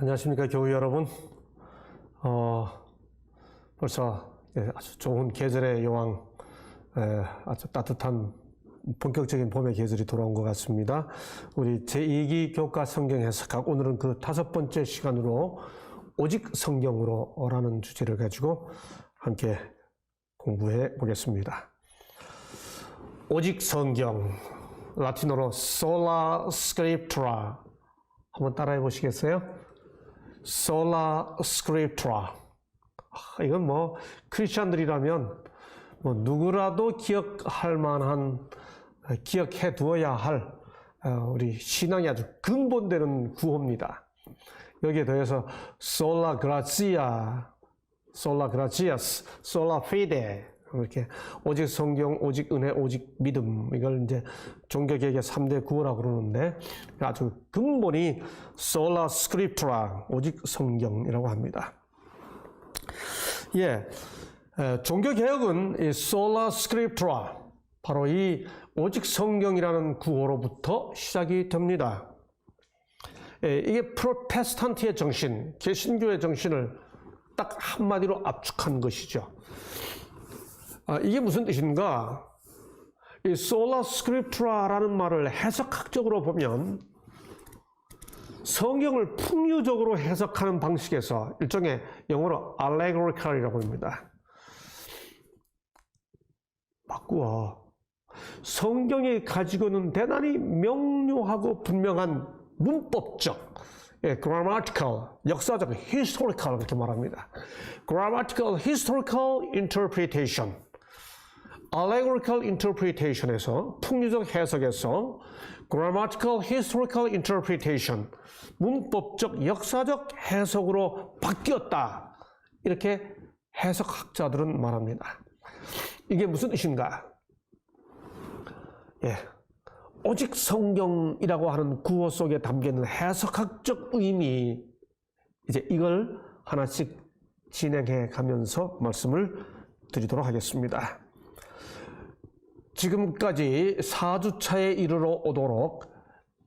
안녕하십니까 교우 여러분. 벌써 아주 좋은 계절의 여왕, 아주 따뜻한 본격적인 봄의 계절이 돌아온 것 같습니다. 우리 제2기 교과 성경 해석학, 오늘은 그 5번째 시간으로 오직 성경으로라는 주제를 가지고 함께 공부해 보겠습니다. 오직 성경, 라틴어로 sola scriptura, 한번 따라해 보시겠어요? sola scriptura. 이건 뭐 크리스천들이라면 뭐 누구라도 기억할 만한, 기억해 두어야 할 우리 신앙이 아주 근본되는 구호입니다. 여기에 더해서 sola gratia, sola gratias, sola fide, 이렇게 오직 성경, 오직 은혜, 오직 믿음, 이걸 이제 종교개혁의 3대 구호라고 그러는데 아주 근본이 sola scriptura, 오직 성경이라고 합니다. 종교개혁은 이 sola scriptura, 바로 이 오직 성경이라는 구호로부터 시작이 됩니다. 이게 프로테스탄트의 정신, 개신교의 정신을 딱 한마디로 압축한 것이죠. 이게 무슨 뜻인가? 이 sola scriptura라는 말을 해석학적으로 보면 성경을 풍류적으로 해석하는 방식에서 일종의 영어로 allegorical이라고 합니다. 바꾸어. 성경이 가지고 있는 대단히 명료하고 분명한 문법적, grammatical, 역사적, historical 이렇게 말합니다. grammatical, historical interpretation, allegorical interpretation에서 풍류적 해석에서 grammatical, historical interpretation, 문법적, 역사적 해석으로 바뀌었다. 이렇게 해석학자들은 말합니다. 이게 무슨 뜻인가? 오직 성경이라고 하는 구호 속에 담겨있는 해석학적 의미, 이제 이걸 하나씩 진행해 가면서 말씀을 드리도록 하겠습니다. 지금까지 4주차에 이르러 오도록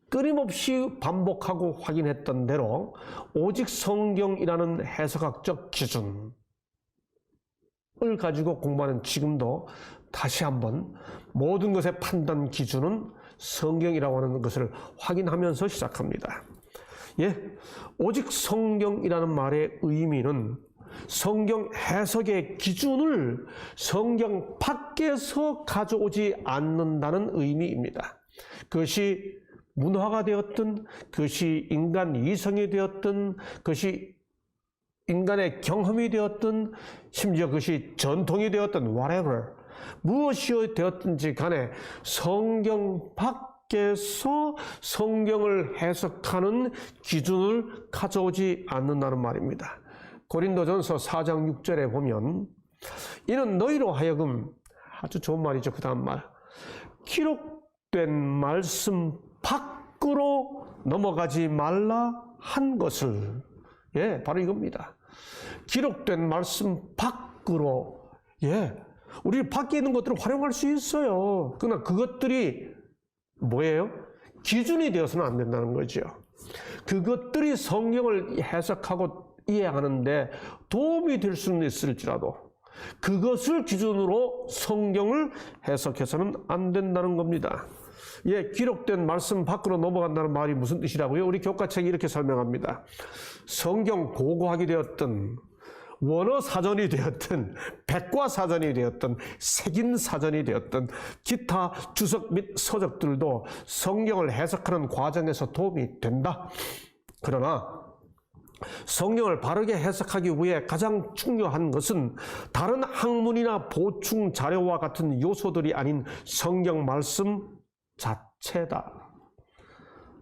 끊임없이 반복하고 확인했던 대로 오직 성경이라는 해석학적 기준을 가지고 공부하는 지금도 다시 한번 모든 것의 판단 기준은 성경이라고 하는 것을 확인하면서 시작합니다. 오직 성경이라는 말의 의미는 성경 해석의 기준을 성경 밖에서 가져오지 않는다는 의미입니다. 그것이 문화가 되었든, 그것이 인간 이성이 되었든, 그것이 인간의 경험이 되었든, 심지어 그것이 전통이 되었든, whatever, 무엇이 되었든지 간에 성경 밖에서 성경을 해석하는 기준을 가져오지 않는다는 말입니다. 고린도전서 4장 6절에 보면 이는 너희로 하여금, 아주 좋은 말이죠. 그 다음 말, 기록된 말씀 밖으로 넘어가지 말라 한 것을, 바로 이겁니다. 기록된 말씀 밖으로, 우리 밖에 있는 것들을 활용할 수 있어요. 그러나 그것들이 뭐예요? 기준이 되어서는 안 된다는 거죠. 그것들이 성경을 해석하고 이해하는데 도움이 될 수는 있을지라도 그것을 기준으로 성경을 해석해서는 안 된다는 겁니다. 기록된 말씀 밖으로 넘어간다는 말이 무슨 뜻이라고요? 우리 교과책이 이렇게 설명합니다. 성경 고고학이 되었든, 원어 사전이 되었든, 백과 사전이 되었든, 색인 사전이 되었든, 기타 주석 및 서적들도 성경을 해석하는 과정에서 도움이 된다. 그러나 성경을 바르게 해석하기 위해 가장 중요한 것은 다른 학문이나 보충 자료와 같은 요소들이 아닌 성경 말씀 자체다.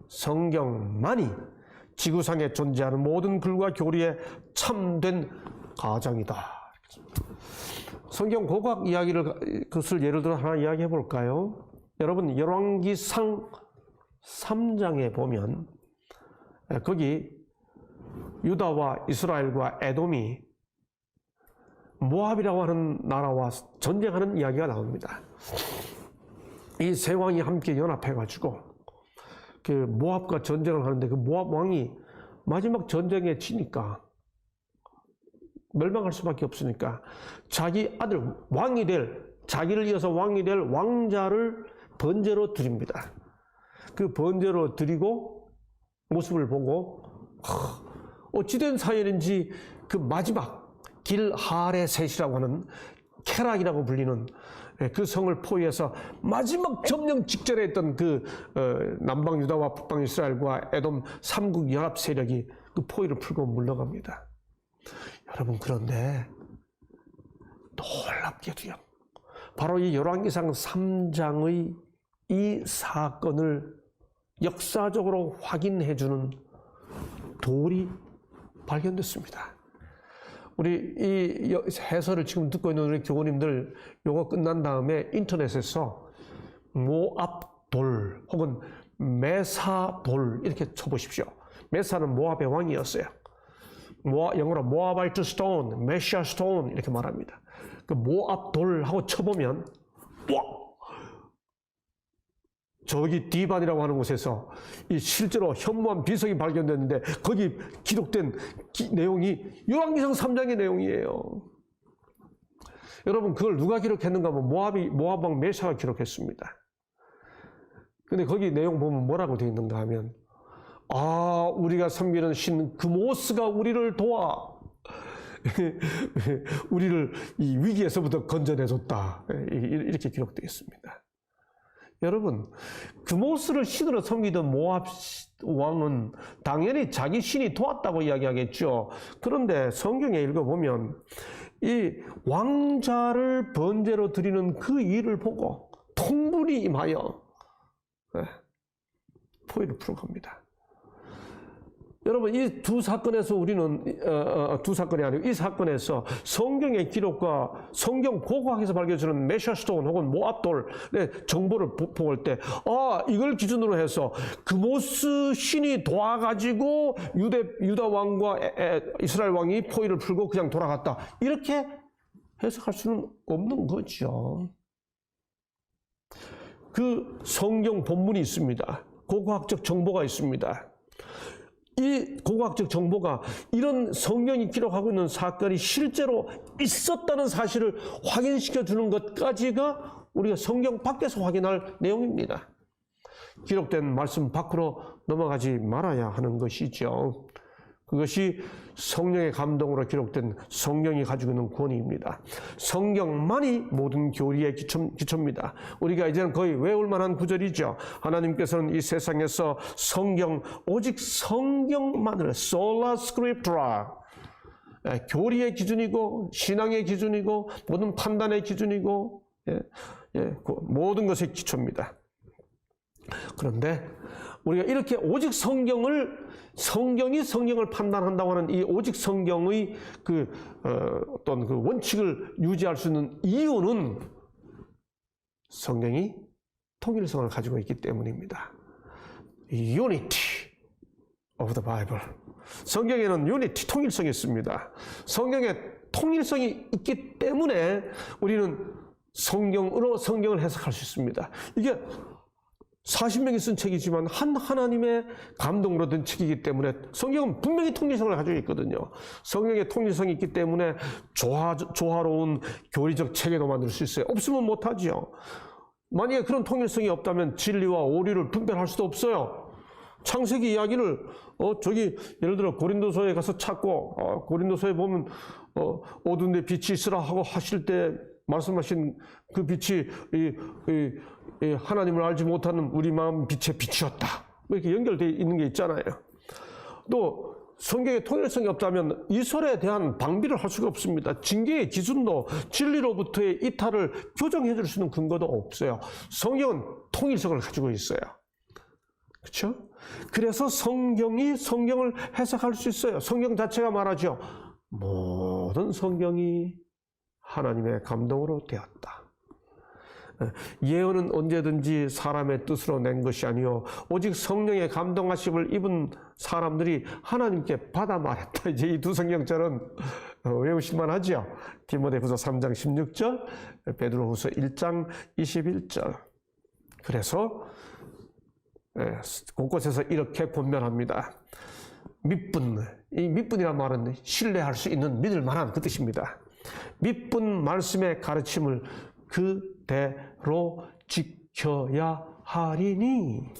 성경만이 지구상에 존재하는 모든 글과 교리의 참된 가장이다. 성경 고고학 이야기를, 그것을 예를 들어 하나 이야기해 볼까요? 여러분, 열왕기상 3장에 보면 거기 유다와 이스라엘과 에돔이 모압이라고 하는 나라와 전쟁하는 이야기가 나옵니다. 이 세 왕이 함께 연합해 가지고 그 모압과 전쟁을 하는데 그 모압 왕이 마지막 전쟁에 지니까 멸망할 수밖에 없으니까 자기 아들 왕이 될, 자기를 이어서 왕이 될 왕자를 번제로 드립니다. 그 번제로 드리고 모습을 보고 어찌된 사연인지 그 마지막 길하레셋이라고 하는 케락이라고 불리는 그 성을 포위해서 마지막 점령 직전에 있던 그 남방 유다와 북방 이스라엘과 에돔 삼국 연합 세력이 그 포위를 풀고 물러갑니다. 여러분, 그런데 놀랍게도요, 바로 이 열왕기상 3장의 이 사건을 역사적으로 확인해주는 돌이 발견됐습니다. 우리 이 해설을 지금 듣고 있는 우리 교우님들, 요거 끝난 다음에 인터넷에서 모압돌 혹은 메사돌 이렇게 쳐보십시오. 메사는 모압의 왕이었어요. 영어로 모아바이트 스톤, 메시아 스톤 이렇게 말합니다. 그 모압돌하고 쳐보면 저기 디반이라고 하는 곳에서 실제로 현무암 비석이 발견됐는데 거기 기록된 내용이 열왕기상 3장의 내용이에요. 여러분, 그걸 누가 기록했는가 하면 모압 왕 메사가 기록했습니다. 근데 거기 내용 보면 뭐라고 되어 있는가 하면, 우리가 섬기는 신 그모스가 우리를 도와 우리를 이 위기에서부터 건져내줬다, 이렇게 기록되어 있습니다. 여러분, 그모스를 신으로 섬기던 모압 왕은 당연히 자기 신이 도왔다고 이야기하겠죠. 그런데 성경에 읽어보면 이 왕자를 번제로 드리는 그 일을 보고 통분이 임하여 포위를 풀어 갑니다. 여러분, 이 두 사건에서 우리는 두 사건이 아니고 이 사건에서 성경의 기록과 성경 고고학에서 발견되는 메샤스톤 혹은 모압돌의 정보를 볼 때, 이걸 기준으로 해서 그모스 신이 도와가지고 유다 왕과 이스라엘 왕이 포위를 풀고 그냥 돌아갔다, 이렇게 해석할 수는 없는 거죠. 그 성경 본문이 있습니다. 고고학적 정보가 있습니다. 이 고고학적 정보가 이런 성경이 기록하고 있는 사건이 실제로 있었다는 사실을 확인시켜 주는 것까지가 우리가 성경 밖에서 확인할 내용입니다. 기록된 말씀 밖으로 넘어가지 말아야 하는 것이죠. 그것이 성령의 감동으로 기록된 성경이 가지고 있는 권위입니다. 성경만이 모든 교리의 기초입니다. 우리가 이제는 거의 외울 만한 구절이죠. 하나님께서는 이 세상에서 오직 성경만을 sola scriptura, 교리의 기준이고 신앙의 기준이고 모든 판단의 기준이고 모든 것의 기초입니다. 그런데 우리가 이렇게 오직 성경이 성경을 판단한다고 하는 이 오직 성경의 어떤 그 원칙을 유지할 수 있는 이유는 성경이 통일성을 가지고 있기 때문입니다. Unity of the Bible. 성경에는 unity, 통일성이 있습니다. 성경에 통일성이 있기 때문에 우리는 성경으로 성경을 해석할 수 있습니다. 이게 40명이 쓴 책이지만 하나님의 감동으로 든 책이기 때문에 성경은 분명히 통일성을 가지고 있거든요. 성경에 통일성이 있기 때문에 조화로운 교리적 체계도 만들 수 있어요. 없으면 못하죠. 만약에 그런 통일성이 없다면 진리와 오류를 분별할 수도 없어요. 창세기 이야기를 예를 들어 고린도서에 가서 찾고 고린도서에 보면 어두운 데 빛이 있으라 하고 하실 때 말씀하신 그 빛이 하나님을 알지 못하는 우리 마음 빛의 빛이었다, 이렇게 연결되어 있는 게 있잖아요. 또 성경의 통일성이 없다면 이설에 대한 방비를 할 수가 없습니다. 징계의 기준도 진리로부터의 이탈을 교정해 줄 수 있는 근거도 없어요. 성경은 통일성을 가지고 있어요. 그렇죠? 그래서 성경이 성경을 해석할 수 있어요. 성경 자체가 말하죠. 모든 성경이 하나님의 감동으로 되었다. 예언은 언제든지 사람의 뜻으로 낸 것이 아니요 오직 성령의 감동하심을 입은 사람들이 하나님께 받아 말했다. 이제 이 두 성경절은 외우실만 하죠. 디모데후서 3장 16절, 베드로후서 1장 21절. 그래서 곳곳에서 이렇게 권면합니다. 믿분, 이 믿분이란 말은 신뢰할 수 있는 믿을 만한 그 뜻입니다. 믿분 말씀의 가르침을 그대로 지켜야 하리니.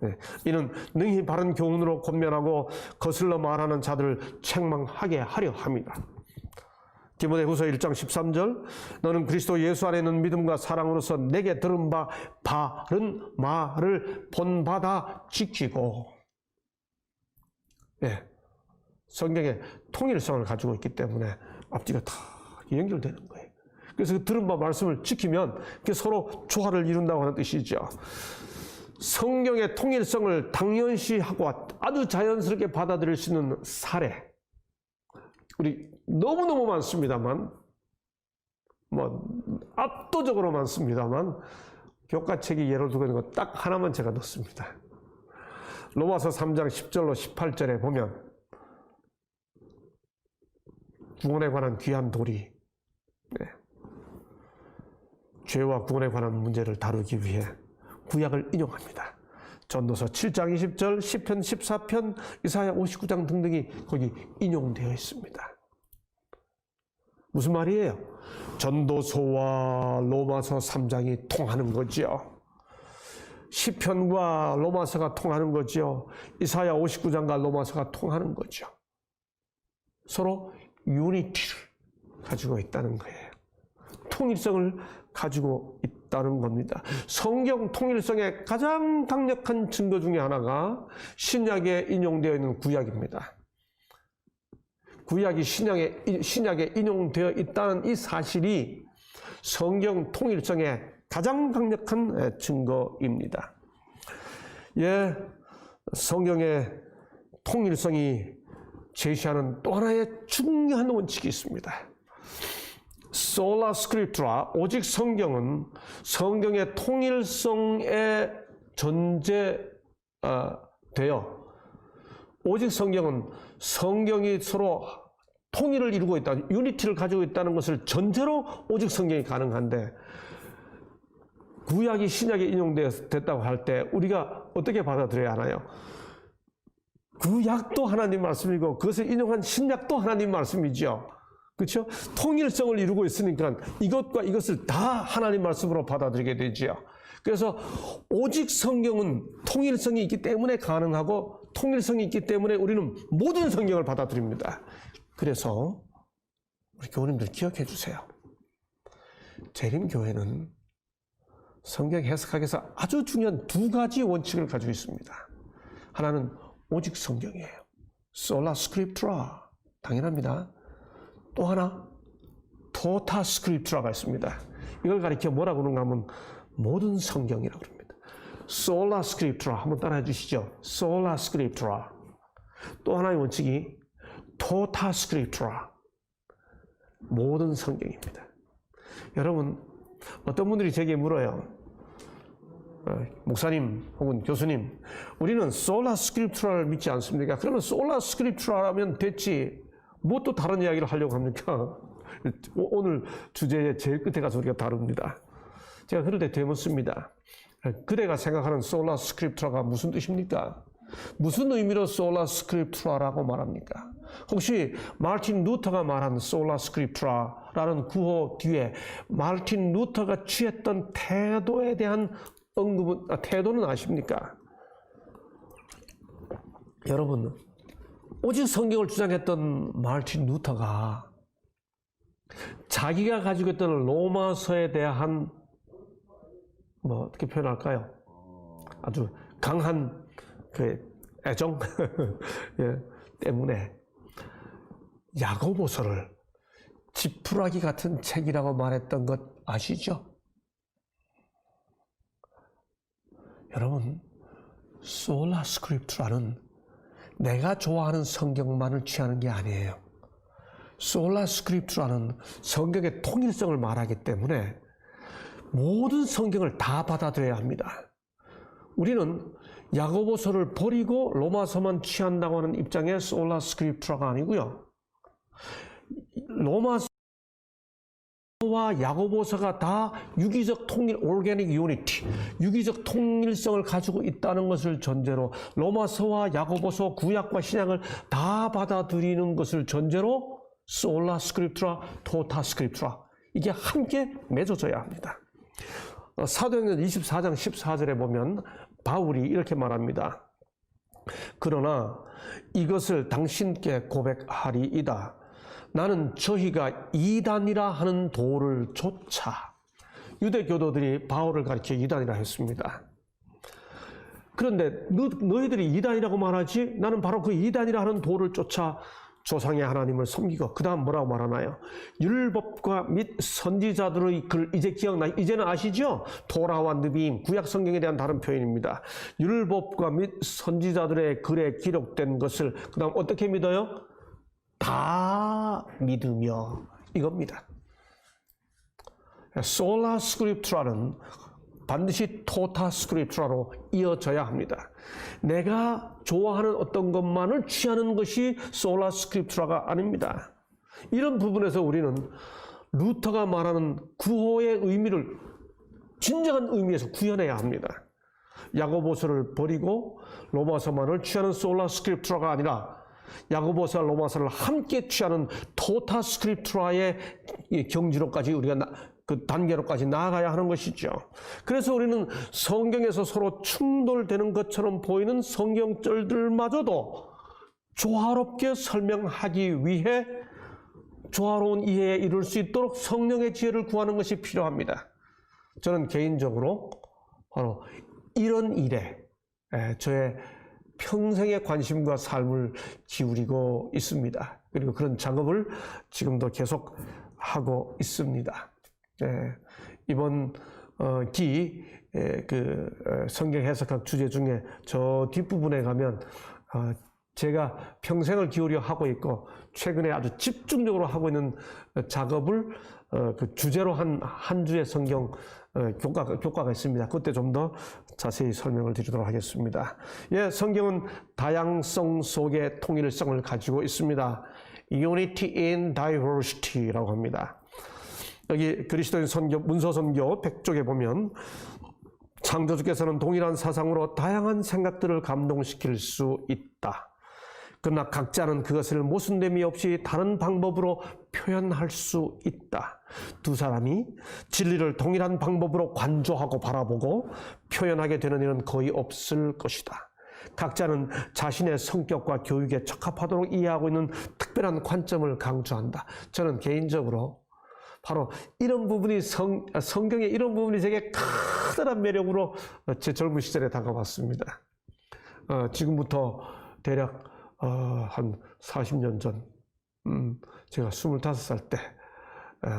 네, 이는 능히 바른 교훈으로 권면하고 거슬러 말하는 자들을 책망하게 하려 합니다. 디모데후서 1장 13절, 너는 그리스도 예수 안에 있는 믿음과 사랑으로서 내게 들은 바 바른 말을 본받아 지키고. 네, 성경의 통일성을 가지고 있기 때문에 앞뒤가 다 연결되는 거예요. 그래서 그 들은 바 말씀을 지키면 그게 서로 조화를 이룬다고 하는 뜻이죠. 성경의 통일성을 당연시하고 아주 자연스럽게 받아들일 수 있는 사례, 우리 너무너무 많습니다만, 압도적으로 많습니다만, 교과책이 예를 두고 있는 거 딱 하나만 제가 넣습니다. 로마서 3장 10절로 18절에 보면 구원에 관한 귀한 도리, 죄와 구원에 관한 문제를 다루기 위해 구약을 인용합니다. 전도서 7장 20절, 시편 14편, 이사야 59장 등등이 거기 인용되어 있습니다. 무슨 말이에요? 전도서와 로마서 3장이 통하는 거죠. 시편과 로마서가 통하는 거죠. 이사야 59장과 로마서가 통하는 거죠. 서로 유니티를 가지고 있다는 거예요. 통일성을 가지고 있다는 겁니다. 성경 통일성의 가장 강력한 증거 중에 하나가 신약에 인용되어 있는 구약입니다. 구약이 신약에 인용되어 있다는 이 사실이 성경 통일성의 가장 강력한 증거입니다. 예, 성경의 통일성이 제시하는 또 하나의 중요한 원칙이 있습니다. 소라 스크립트라, 오직 성경은 성경의 통일성에 전제되어, 오직 성경은 성경이 서로 통일을 이루고 있다, 유니티를 가지고 있다는 것을 전제로 오직 성경이 가능한데, 구약이 신약에 인용됐다고 할 때 우리가 어떻게 받아들여야 하나요? 구약도 하나님 말씀이고 그것을 인용한 신약도 하나님 말씀이죠. 그렇죠? 통일성을 이루고 있으니까 이것과 이것을 다 하나님 말씀으로 받아들이게 되죠. 그래서 오직 성경은 통일성이 있기 때문에 가능하고 통일성이 있기 때문에 우리는 모든 성경을 받아들입니다. 그래서 우리 교우님들 기억해 주세요. 재림교회는 성경 해석하기 위해서 아주 중요한 두 가지 원칙을 가지고 있습니다. 하나는 오직 성경이에요. 솔라 스크립트라, 당연합니다. 또 하나 토타 스크립트라가 있습니다. 이걸 가리켜 뭐라고 그러는가 하면 모든 성경이라고 합니다. 솔라 스크립트라, 한번 따라해 주시죠. 솔라 스크립트라. 또 하나의 원칙이 토타 스크립트라, 모든 성경입니다. 여러분, 어떤 분들이 제게 물어요. 목사님 혹은 교수님, 우리는 솔라 스크립트라를 믿지 않습니까? 그러면 솔라 스크립트라라면 됐지, 뭐 또 다른 이야기를 하려고 합니까? 오늘 주제의 제일 끝에 가서 우리가 다룹니다. 제가 그럴 때 되묻습니다. 그대가 생각하는 솔라 스크립트라가 무슨 뜻입니까? 무슨 의미로 솔라 스크립트라라고 말합니까? 혹시 마르틴 루터가 말한 솔라 스크립트라라는 구호 뒤에 마르틴 루터가 취했던 태도에 대한 태도는 아십니까? 여러분, 오직 성경을 주장했던 마르틴 루터가 자기가 가지고 있던 로마서에 대한 어떻게 표현할까요? 아주 강한 그 애정 예, 때문에 야고보서를 지푸라기 같은 책이라고 말했던 것 아시죠? 여러분, 솔라 스크립트라는 내가 좋아하는 성경만을 취하는 게 아니에요. 솔라 스크립트라는 성경의 통일성을 말하기 때문에 모든 성경을 다 받아들여야 합니다. 우리는 야고보서를 버리고 로마서만 취한다고 하는 입장의 솔라 스크립트라가 아니고요. 로마서 와 야고보서가 다 유기적 통일, organic unity, 유기적 통일성을 가지고 있다는 것을 전제로, 로마서와 야고보서, 구약과 신약을 다 받아들이는 것을 전제로 소라 스크립투라, 토타 스크립투라, 이게 함께 맺어져야 합니다. 사도행전 24장 14절에 보면 바울이 이렇게 말합니다. 그러나 이것을 당신께 고백하리이다. 나는 저희가 이단이라 하는 도를 조차, 유대 교도들이 바울을 가리켜 이단이라 했습니다. 그런데 너희들이 이단이라고 말하지? 나는 바로 그 이단이라 하는 도를 쫓아 조상의 하나님을 섬기고, 그 다음 뭐라고 말하나요? 율법과 및 선지자들의 글, 이제 이제는 아시죠? 토라와 느비임, 구약 성경에 대한 다른 표현입니다. 율법과 및 선지자들의 글에 기록된 것을 그 다음 어떻게 믿어요? 다 믿으며, 이겁니다. 솔라 스크립투라는 반드시 토타 스크립투라로 이어져야 합니다. 내가 좋아하는 어떤 것만을 취하는 것이 솔라 스크립투라가 아닙니다. 이런 부분에서 우리는 루터가 말하는 구호의 의미를 진정한 의미에서 구현해야 합니다. 야고보서를 버리고 로마서만을 취하는 솔라 스크립투라가 아니라 야고보서와 로마서를 함께 취하는 토타 스크립투라의 경지로까지 우리가 그 단계로까지 나아가야 하는 것이죠. 그래서 우리는 성경에서 서로 충돌되는 것처럼 보이는 성경절들마저도 조화롭게 설명하기 위해 조화로운 이해에 이룰 수 있도록 성령의 지혜를 구하는 것이 필요합니다. 저는 개인적으로 바로 이런 일에 저의 평생의 관심과 삶을 기울이고 있습니다. 그리고 그런 작업을 지금도 계속 하고 있습니다. 이번 성경 해석학 주제 중에 저 뒷부분에 가면 제가 평생을 기울여 하고 있고 최근에 아주 집중적으로 하고 있는 작업을 그 주제로 한 주의 성경 교과가 있습니다. 그때 좀 더 자세히 설명을 드리도록 하겠습니다. 성경은 다양성 속에 통일성을 가지고 있습니다. Unity in Diversity라고 합니다. 여기 그리스도인 선교, 문서선교 100쪽에 보면 창조주께서는 동일한 사상으로 다양한 생각들을 감동시킬 수 있다. 그러나 각자는 그것을 모순됨이 없이 다른 방법으로 표현할 수 있다. 두 사람이 진리를 동일한 방법으로 관조하고 바라보고 표현하게 되는 일은 거의 없을 것이다. 각자는 자신의 성격과 교육에 적합하도록 이해하고 있는 특별한 관점을 강조한다. 저는 개인적으로 바로 이런 부분이 성경의 이런 부분이 제게 커다란 매력으로 제 젊은 시절에 다가왔습니다. 지금부터 대략 한 40년 전, 제가 25살 때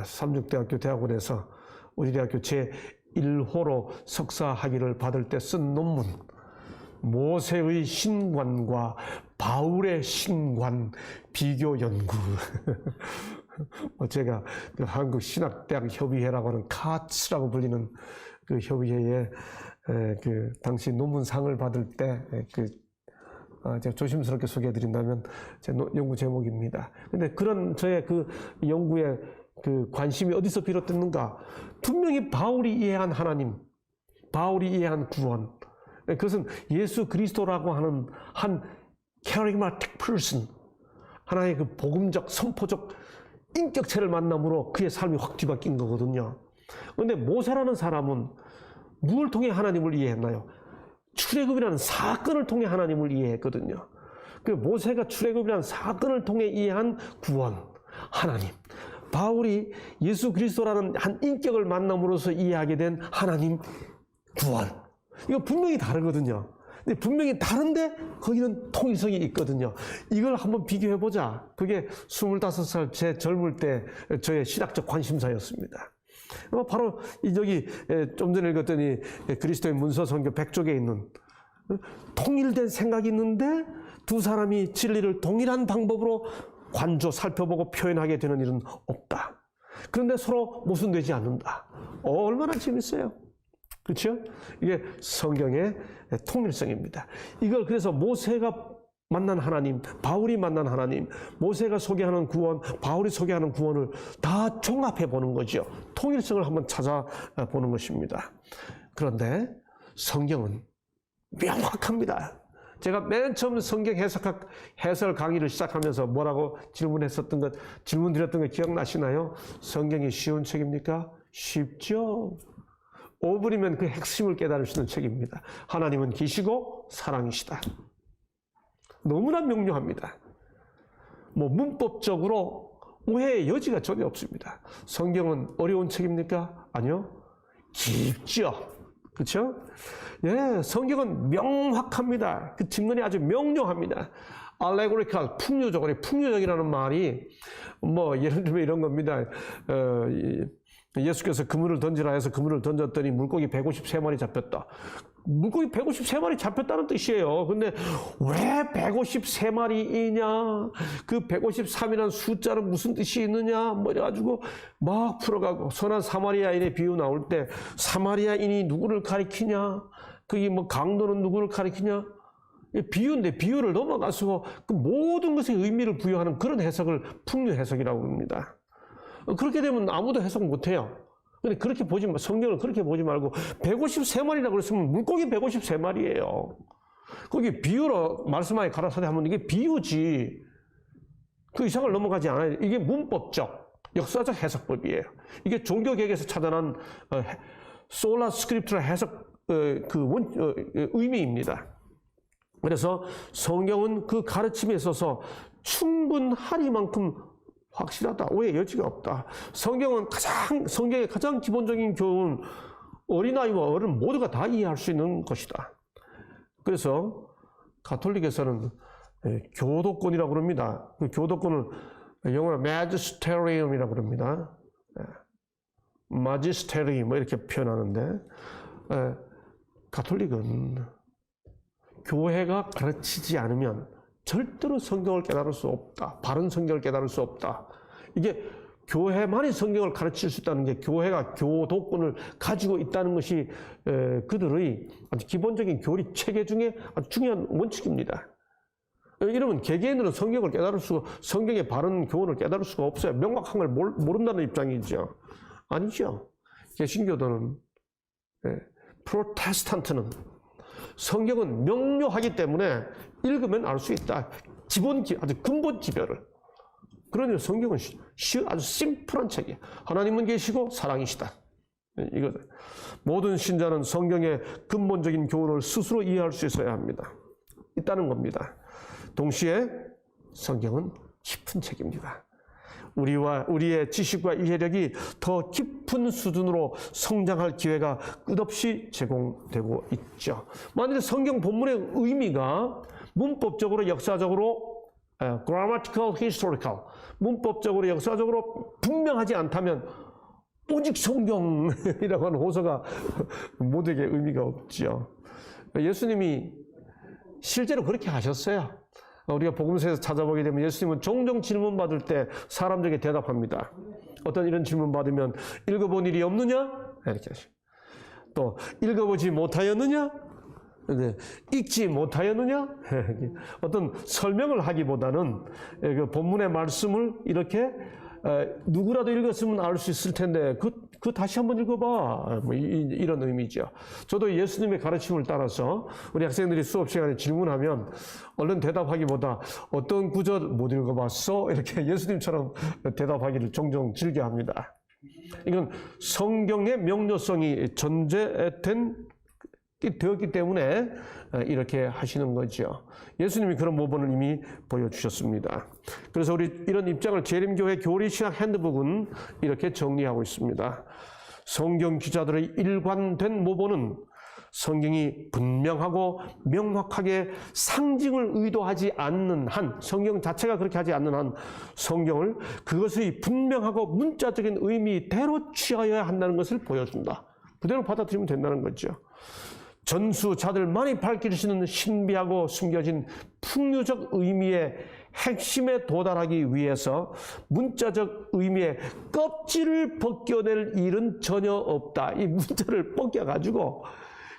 삼육대학교 대학원에서 우리 대학교 제1호로 석사 학위를 받을 때 쓴 논문, 모세의 신관과 바울의 신관 비교 연구. 제가 그 한국신학대학 협의회라고 하는 카츠라고 불리는 그 협의회에 그 당시 논문상을 받을 때 제가 조심스럽게 소개해드린다면 제 연구 제목입니다. 근데 그런 저의 그 연구의 그 관심이 어디서 비롯됐는가? 분명히 바울이 이해한 하나님, 바울이 이해한 구원, 그것은 예수 그리스도라고 하는 한 charismatic person, 하나의 그 복음적, 선포적 인격체를 만남으로 그의 삶이 확 뒤바뀐 거거든요. 그런데 모세라는 사람은 무엇을 통해 하나님을 이해했나요? 출애굽이라는 사건을 통해 하나님을 이해했거든요. 그 모세가 출애굽이라는 사건을 통해 이해한 구원, 하나님. 바울이 예수 그리스도라는 한 인격을 만남으로써 이해하게 된 하나님, 구원. 이거 분명히 다르거든요. 근데 분명히 다른데 거기는 통일성이 있거든요. 이걸 한번 비교해보자. 그게 25살 제 젊을 때 저의 신학적 관심사였습니다. 바로 여기 좀 전에 읽었더니 그리스도의 문서선교 100쪽에 있는 통일된 생각이 있는데 두 사람이 진리를 동일한 방법으로 관조, 살펴보고 표현하게 되는 일은 없다. 그런데 서로 모순되지 않는다. 얼마나 재밌어요. 그렇죠? 이게 성경의 통일성입니다. 이걸 그래서 모세가 만난 하나님, 바울이 만난 하나님, 모세가 소개하는 구원, 바울이 소개하는 구원을 다 종합해 보는 거죠. 통일성을 한번 찾아보는 것입니다. 그런데 성경은 명확합니다. 제가 맨 처음 성경 해설 강의를 시작하면서 뭐라고 질문드렸던 거 기억나시나요? 성경이 쉬운 책입니까? 쉽죠. 5분이면 그 핵심을 깨달을 수 있는 책입니다. 하나님은 계시고 사랑이시다. 너무나 명료합니다. 문법적으로 오해의 여지가 전혀 없습니다. 성경은 어려운 책입니까? 아니요. 깊죠. 그렇죠? 예, 성경은 명확합니다. 그 증거이 아주 명료합니다. allegorical, 풍류적이라는 말이 예를 들면 이런 겁니다. 예수께서 그물을 던지라 해서 그물을 던졌더니 물고기 153마리 잡혔다. 물고기 153마리 잡혔다는 뜻이에요. 근데 왜 153마리이냐? 그 153이라는 숫자는 무슨 뜻이 있느냐? 이래가지고 막 풀어가고, 선한 사마리아인의 비유 나올 때 사마리아인이 누구를 가리키냐? 그게 강도는 누구를 가리키냐? 비유인데 비유를 넘어가서 그 모든 것에 의미를 부여하는 그런 해석을 풍류 해석이라고 합니다. 그렇게 되면 아무도 해석 못해요. 근데 그렇게 성경을 그렇게 보지 말고 153마리라고 그랬으면 물고기 153마리예요. 거기 비유로 말씀하에 가라사대 하면 이게 비유지. 그 이상을 넘어가지 않아요. 이게 문법적, 역사적 해석법이에요. 이게 종교개혁에서 찾아난 솔라 스크립트라 해석 의미입니다. 그래서 성경은 그 가르침에 있어서 충분하리만큼 확실하다. 오해 여지가 없다. 성경의 가장 기본적인 교훈은 어린아이와 어른 모두가 다 이해할 수 있는 것이다. 그래서 가톨릭에서는 교도권이라고 그럽니다. 그 교도권을 영어로 magisterium이라고 그럽니다. magisterium 이렇게 표현하는데, 가톨릭은 교회가 가르치지 않으면 절대로 성경을 깨달을 수 없다. 바른 성경을 깨달을 수 없다. 이게 교회만이 성경을 가르칠 수 있다는 게 교회가 교도권을 가지고 있다는 것이 그들의 아주 기본적인 교리 체계 중에 아주 중요한 원칙입니다. 이러면 개개인들은 성경의 바른 교훈을 깨달을 수가 없어요. 명확한 걸 모른다는 입장이죠. 아니죠. 개신교도는, 프로테스탄트는 성경은 명료하기 때문에 읽으면 알 수 있다. 아주 근본 지별을. 그러니 성경은 아주 심플한 책이에요. 하나님은 계시고 사랑이시다. 이거죠. 모든 신자는 성경의 근본적인 교훈을 스스로 이해할 수 있어야 합니다. 있다는 겁니다. 동시에 성경은 깊은 책입니다. 우리의 지식과 이해력이 더 깊은 수준으로 성장할 기회가 끝없이 제공되고 있죠. 만약에 성경 본문의 의미가 문법적으로, 역사적으로, grammatical, historical, 문법적으로, 역사적으로 분명하지 않다면 오직 성경이라고 하는 호소가 모두에게 의미가 없죠. 예수님이 실제로 그렇게 하셨어요. 우리가 복음서에서 찾아보게 되면 예수님은 종종 질문 받을 때 사람들에게 대답합니다. 어떤 이런 질문 받으면 읽어본 일이 없느냐? 이렇게 하시고, 또 읽어보지 못하였느냐? 읽지 못하였느냐? 어떤 설명을 하기보다는 그 본문의 말씀을 이렇게 누구라도 읽었으면 알 수 있을 텐데 그 다시 한번 읽어봐. 이런 의미죠. 저도 예수님의 가르침을 따라서 우리 학생들이 수업 시간에 질문하면 얼른 대답하기보다 어떤 구절 못 읽어봤어? 이렇게 예수님처럼 대답하기를 종종 즐겨합니다. 이건 성경의 명료성이 되었기 때문에 이렇게 하시는 거죠. 예수님이 그런 모범을 이미 보여주셨습니다. 그래서 우리 이런 입장을 재림교회 교리신학 핸드북은 이렇게 정리하고 있습니다. 성경 기자들의 일관된 모범은 성경이 분명하고 명확하게 상징을 의도하지 않는 한, 성경 자체가 그렇게 하지 않는 한 성경을 그것의 분명하고 문자적인 의미대로 취하여야 한다는 것을 보여준다. 그대로 받아들이면 된다는 거죠. 전수자들만이 밝힐 수 있는 신비하고 숨겨진 풍류적 의미의 핵심에 도달하기 위해서 문자적 의미의 껍질을 벗겨낼 일은 전혀 없다. 이 문자를 벗겨가지고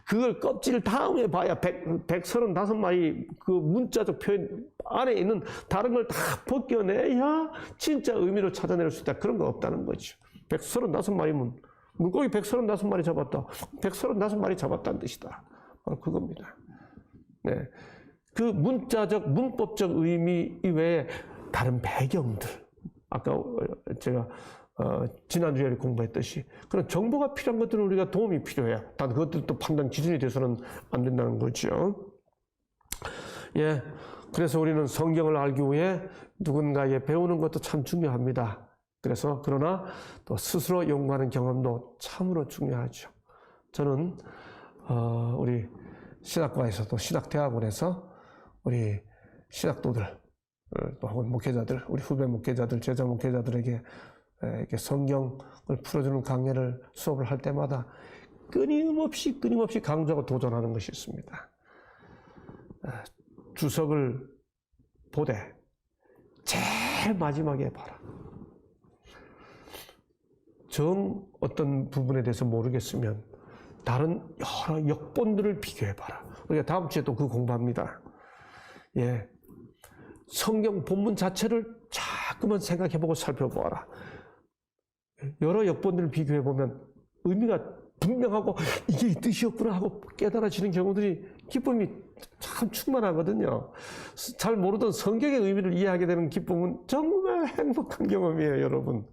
그걸 껍질 다음에 봐야 135마리 그 문자적 표현 안에 있는 다른 걸 다 벗겨내야 진짜 의미를 찾아낼 수 있다. 그런 거 없다는 거죠. 135마리면 물고기 135마리 잡았다. 135마리 잡았다는 뜻이다. 바로 그겁니다. 네. 그 문자적, 문법적 의미 이외에 다른 배경들. 아까 제가 지난주에 공부했듯이 그런 정보가 필요한 것들은 우리가 도움이 필요해요. 단 그것들도 판단 기준이 돼서는 안 된다는 거죠. 예, 그래서 우리는 성경을 알기 위해 누군가에게 배우는 것도 참 중요합니다. 그래서 그러나 또 스스로 연구하는 경험도 참으로 중요하죠. 저는 우리 신학과에서도 신학대학원에서 우리 신학도들 또 혹은 목회자들, 우리 후배 목회자들, 제자 목회자들에게 이렇게 성경을 풀어주는 강의를 수업을 할 때마다 끊임없이 강조하고 도전하는 것이 있습니다. 주석을 보되 제일 마지막에 봐라. 어떤 부분에 대해서 모르겠으면 다른 여러 역본들을 비교해봐라. 우리가 다음 주에 또 그 공부합니다. 예, 성경 본문 자체를 자꾸만 생각해보고 살펴보아라. 여러 역본들을 비교해보면 의미가 분명하고 이게 이 뜻이었구나 하고 깨달아지는 경우들이 기쁨이 참 충만하거든요. 잘 모르던 성경의 의미를 이해하게 되는 기쁨은 정말 행복한 경험이에요, 여러분.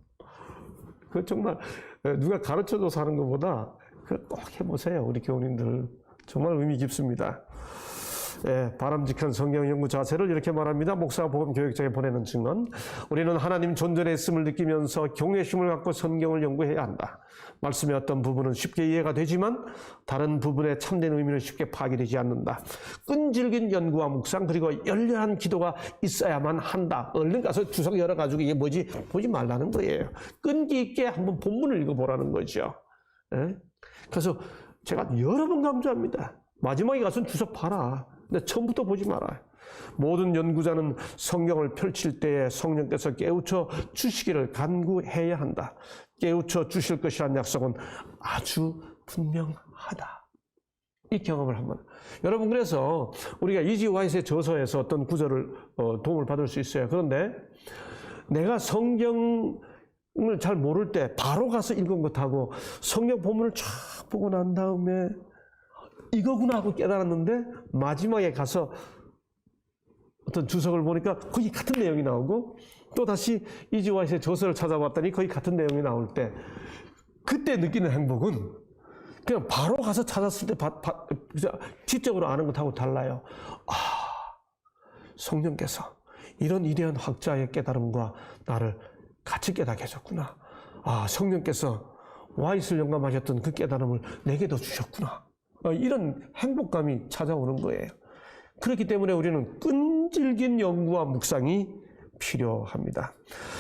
그 정말 누가 가르쳐줘서 하는 것보다 꼭 해보세요, 우리 교우님들. 정말 의미 깊습니다. 예, 바람직한 성경 연구 자세를 이렇게 말합니다. 목사가 복음 교육자에 보내는 증언. 우리는 하나님 존전에 있음을 느끼면서 경외심을 갖고 성경을 연구해야 한다. 말씀의 어떤 부분은 쉽게 이해가 되지만 다른 부분의 참된 의미는 쉽게 파악되지 않는다. 끈질긴 연구와 묵상 그리고 열렬한 기도가 있어야만 한다. 얼른 가서 주석 열어가지고 이게 뭐지? 보지 말라는 거예요. 끈기 있게 한번 본문을 읽어보라는 거죠. 예? 그래서 제가 여러 번 강조합니다. 마지막에 가서는 주석 봐라. 근데 처음부터 보지 마라. 모든 연구자는 성경을 펼칠 때에 성령께서 깨우쳐 주시기를 간구해야 한다. 깨우쳐 주실 것이란 약속은 아주 분명하다. 이 경험을 한번. 여러분, 그래서 우리가 이지 화이트의 저서에서 어떤 구절을 도움을 받을 수 있어요. 그런데 내가 성경을 잘 모를 때 바로 가서 읽은 것하고 성경 본문을 쫙 보고 난 다음에 이거구나 하고 깨달았는데 마지막에 가서 어떤 주석을 보니까 거의 같은 내용이 나오고 또 다시 이지 화이트의 저서를 찾아봤더니 거의 같은 내용이 나올 때 그때 느끼는 행복은 그냥 바로 가서 찾았을 때 지적으로 아는 것하고 달라요. 아, 성령께서 이런 이대한 학자의 깨달음과 나를 같이 깨닫게 해줬구나. 아, 성령께서 와이스를 영감하셨던 그 깨달음을 내게도 주셨구나. 이런 행복감이 찾아오는 거예요. 그렇기 때문에 우리는 끈질긴 연구와 묵상이 필요합니다.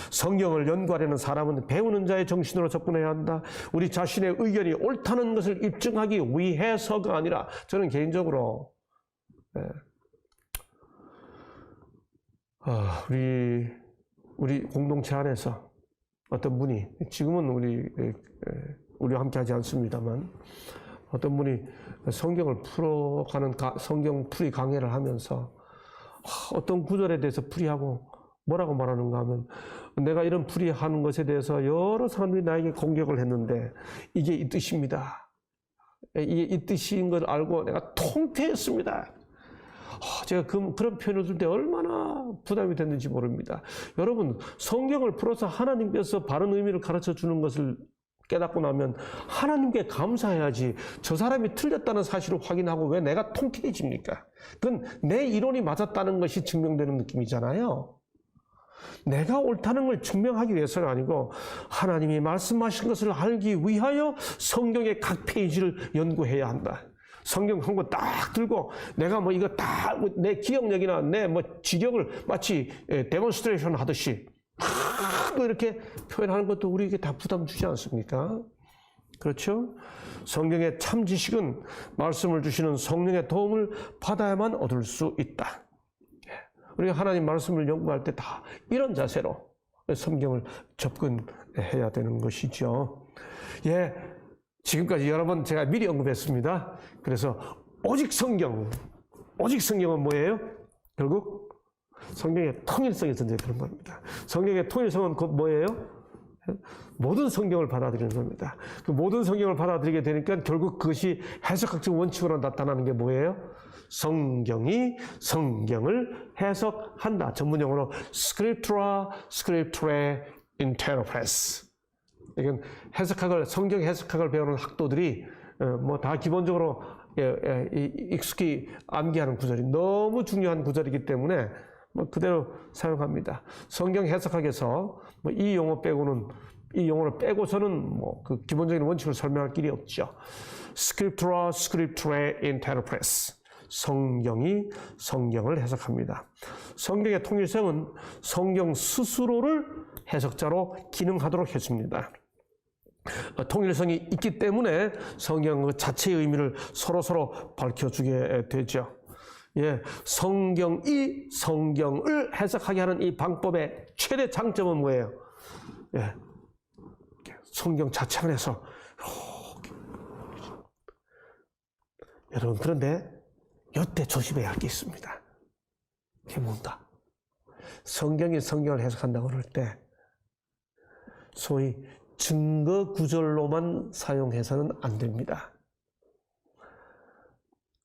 성경을 연구하려는 사람은 배우는 자의 정신으로 접근해야 한다. 우리 자신의 의견이 옳다는 것을 입증하기 위해서가 아니라 저는 개인적으로 우리 공동체 안에서 어떤 분이 지금은 우리와 함께 하지 않습니다만 어떤 분이 성경을 풀어가는 성경 풀이 강의를 하면서 어떤 구절에 대해서 풀이하고 뭐라고 말하는가 하면 내가 이런 풀이하는 것에 대해서 여러 사람들이 나에게 공격을 했는데 이게 이 뜻입니다. 이게 이 뜻인 걸 알고 내가 통쾌했습니다. 제가 그런 표현을 쓸 때 얼마나 부담이 됐는지 모릅니다. 여러분, 성경을 풀어서 하나님께서 바른 의미를 가르쳐 주는 것을 깨닫고 나면 하나님께 감사해야지 저 사람이 틀렸다는 사실을 확인하고 왜 내가 통쾌해집니까? 그건 내 이론이 맞았다는 것이 증명되는 느낌이잖아요. 내가 옳다는 걸 증명하기 위해서가 아니고 하나님이 말씀하신 것을 알기 위하여 성경의 각 페이지를 연구해야 한다. 성경 한 권 딱 들고 내가 뭐 이거 다 내 기억력이나 내 뭐 지력을 마치 데몬스트레이션 하듯이 또 이렇게 표현하는 것도 우리에게 다 부담 주지 않습니까? 그렇죠? 성경의 참 지식은 말씀을 주시는 성령의 도움을 받아야만 얻을 수 있다. 우리가 하나님 말씀을 연구할 때 다 이런 자세로 성경을 접근해야 되는 것이죠. 예, 지금까지 여러 번 제가 미리 언급했습니다. 그래서 오직 성경은 뭐예요? 결국 성경의 통일성이 존재해 그런 겁니다. 성경의 통일성은 곧 뭐예요? 모든 성경을 받아들이는 겁니다. 그 모든 성경을 받아들이게 되니까 결국 그것이 해석학적 원칙으로 나타나는 게 뭐예요? 성경이 성경을 해석한다. 전문용어로 Scriptura interpretes. 이건 성경 해석학을 배우는 학도들이 뭐 다 기본적으로 익숙히 암기하는 구절이 너무 중요한 구절이기 때문에 뭐 그대로 사용합니다. 성경 해석학에서 뭐 이 용어를 빼고서는 뭐 그 기본적인 원칙을 설명할 길이 없죠. Scriptura interpretes. 성경이 성경을 해석합니다. 성경의 통일성은 성경 스스로를 해석자로 기능하도록 해줍니다. 통일성이 있기 때문에 성경 그 자체의 의미를 서로 밝혀주게 되죠. 예, 성경이 성경을 해석하게 하는 이 방법의 최대 장점은 뭐예요? 예, 성경 자체 안에서 여러분, 그런데 이때 조심해야 할 게 있습니다. 그게 뭔가? 성경이 성경을 해석한다고 그럴 때 소위 증거 구절로만 사용해서는 안 됩니다.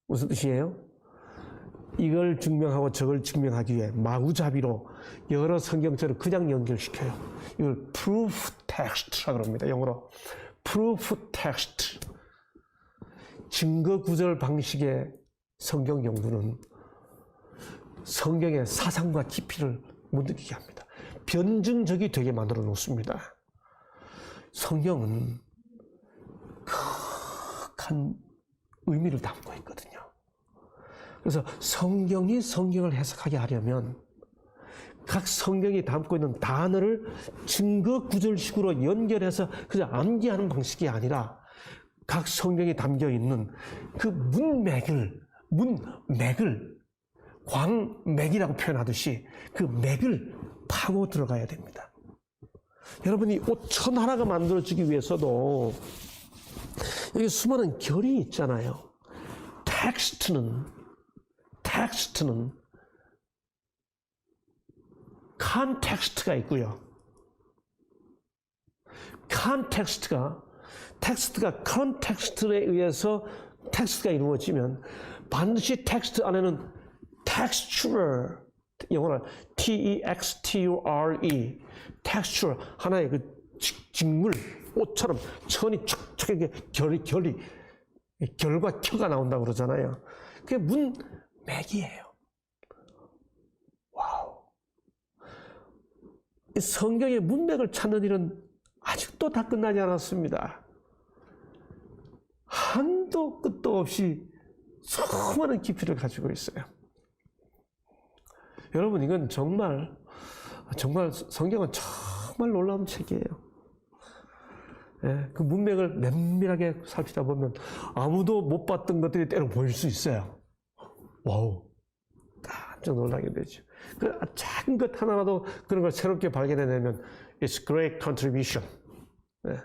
무슨 뜻이에요? 이걸 증명하고 저걸 증명하기 위해 마구잡이로 여러 성경절을 그냥 연결시켜요. 이걸 proof text라고 합니다. 영어로 proof text. 증거 구절 방식의 성경 연구는 성경의 사상과 깊이를 못 느끼게 합니다. 변증적이 되게 만들어 놓습니다. 성경은 극한 의미를 담고 있거든요. 그래서 성경이 성경을 해석하게 하려면 각 성경이 담고 있는 단어를 증거 구절식으로 연결해서 그냥 암기하는 방식이 아니라 각 성경에 담겨 있는 그 문맥을 광맥이라고 표현하듯이 그 맥을 파고 들어가야 됩니다. 여러분이 옷 천 하나가 만들어지기 위해서도 여기 수많은 결이 있잖아요. 텍스트는 컨텍스트가 있고요. 텍스트가 컨텍스트에 의해서 텍스트가 이루어지면 반드시 텍스트 안에는 texture, 영어로 texture, texture, 하나의 그 직물, 옷처럼 천이 촉촉하게 결과 켜가 나온다고 그러잖아요. 그게 문맥이에요. 와우. 이 성경의 문맥을 찾는 일은 아직도 다 끝나지 않았습니다. 한도 끝도 없이 수많은 깊이를 가지고 있어요. 여러분, 이건 정말 성경은 정말 놀라운 책이에요. 예, 그 문맥을 면밀하게 살피다 보면 아무도 못 봤던 것들이 때로 보일 수 있어요. 와우, 깜짝 놀라게 되죠. 그 작은 것 하나라도 그런 걸 새롭게 발견해내면 it's great contribution. 예.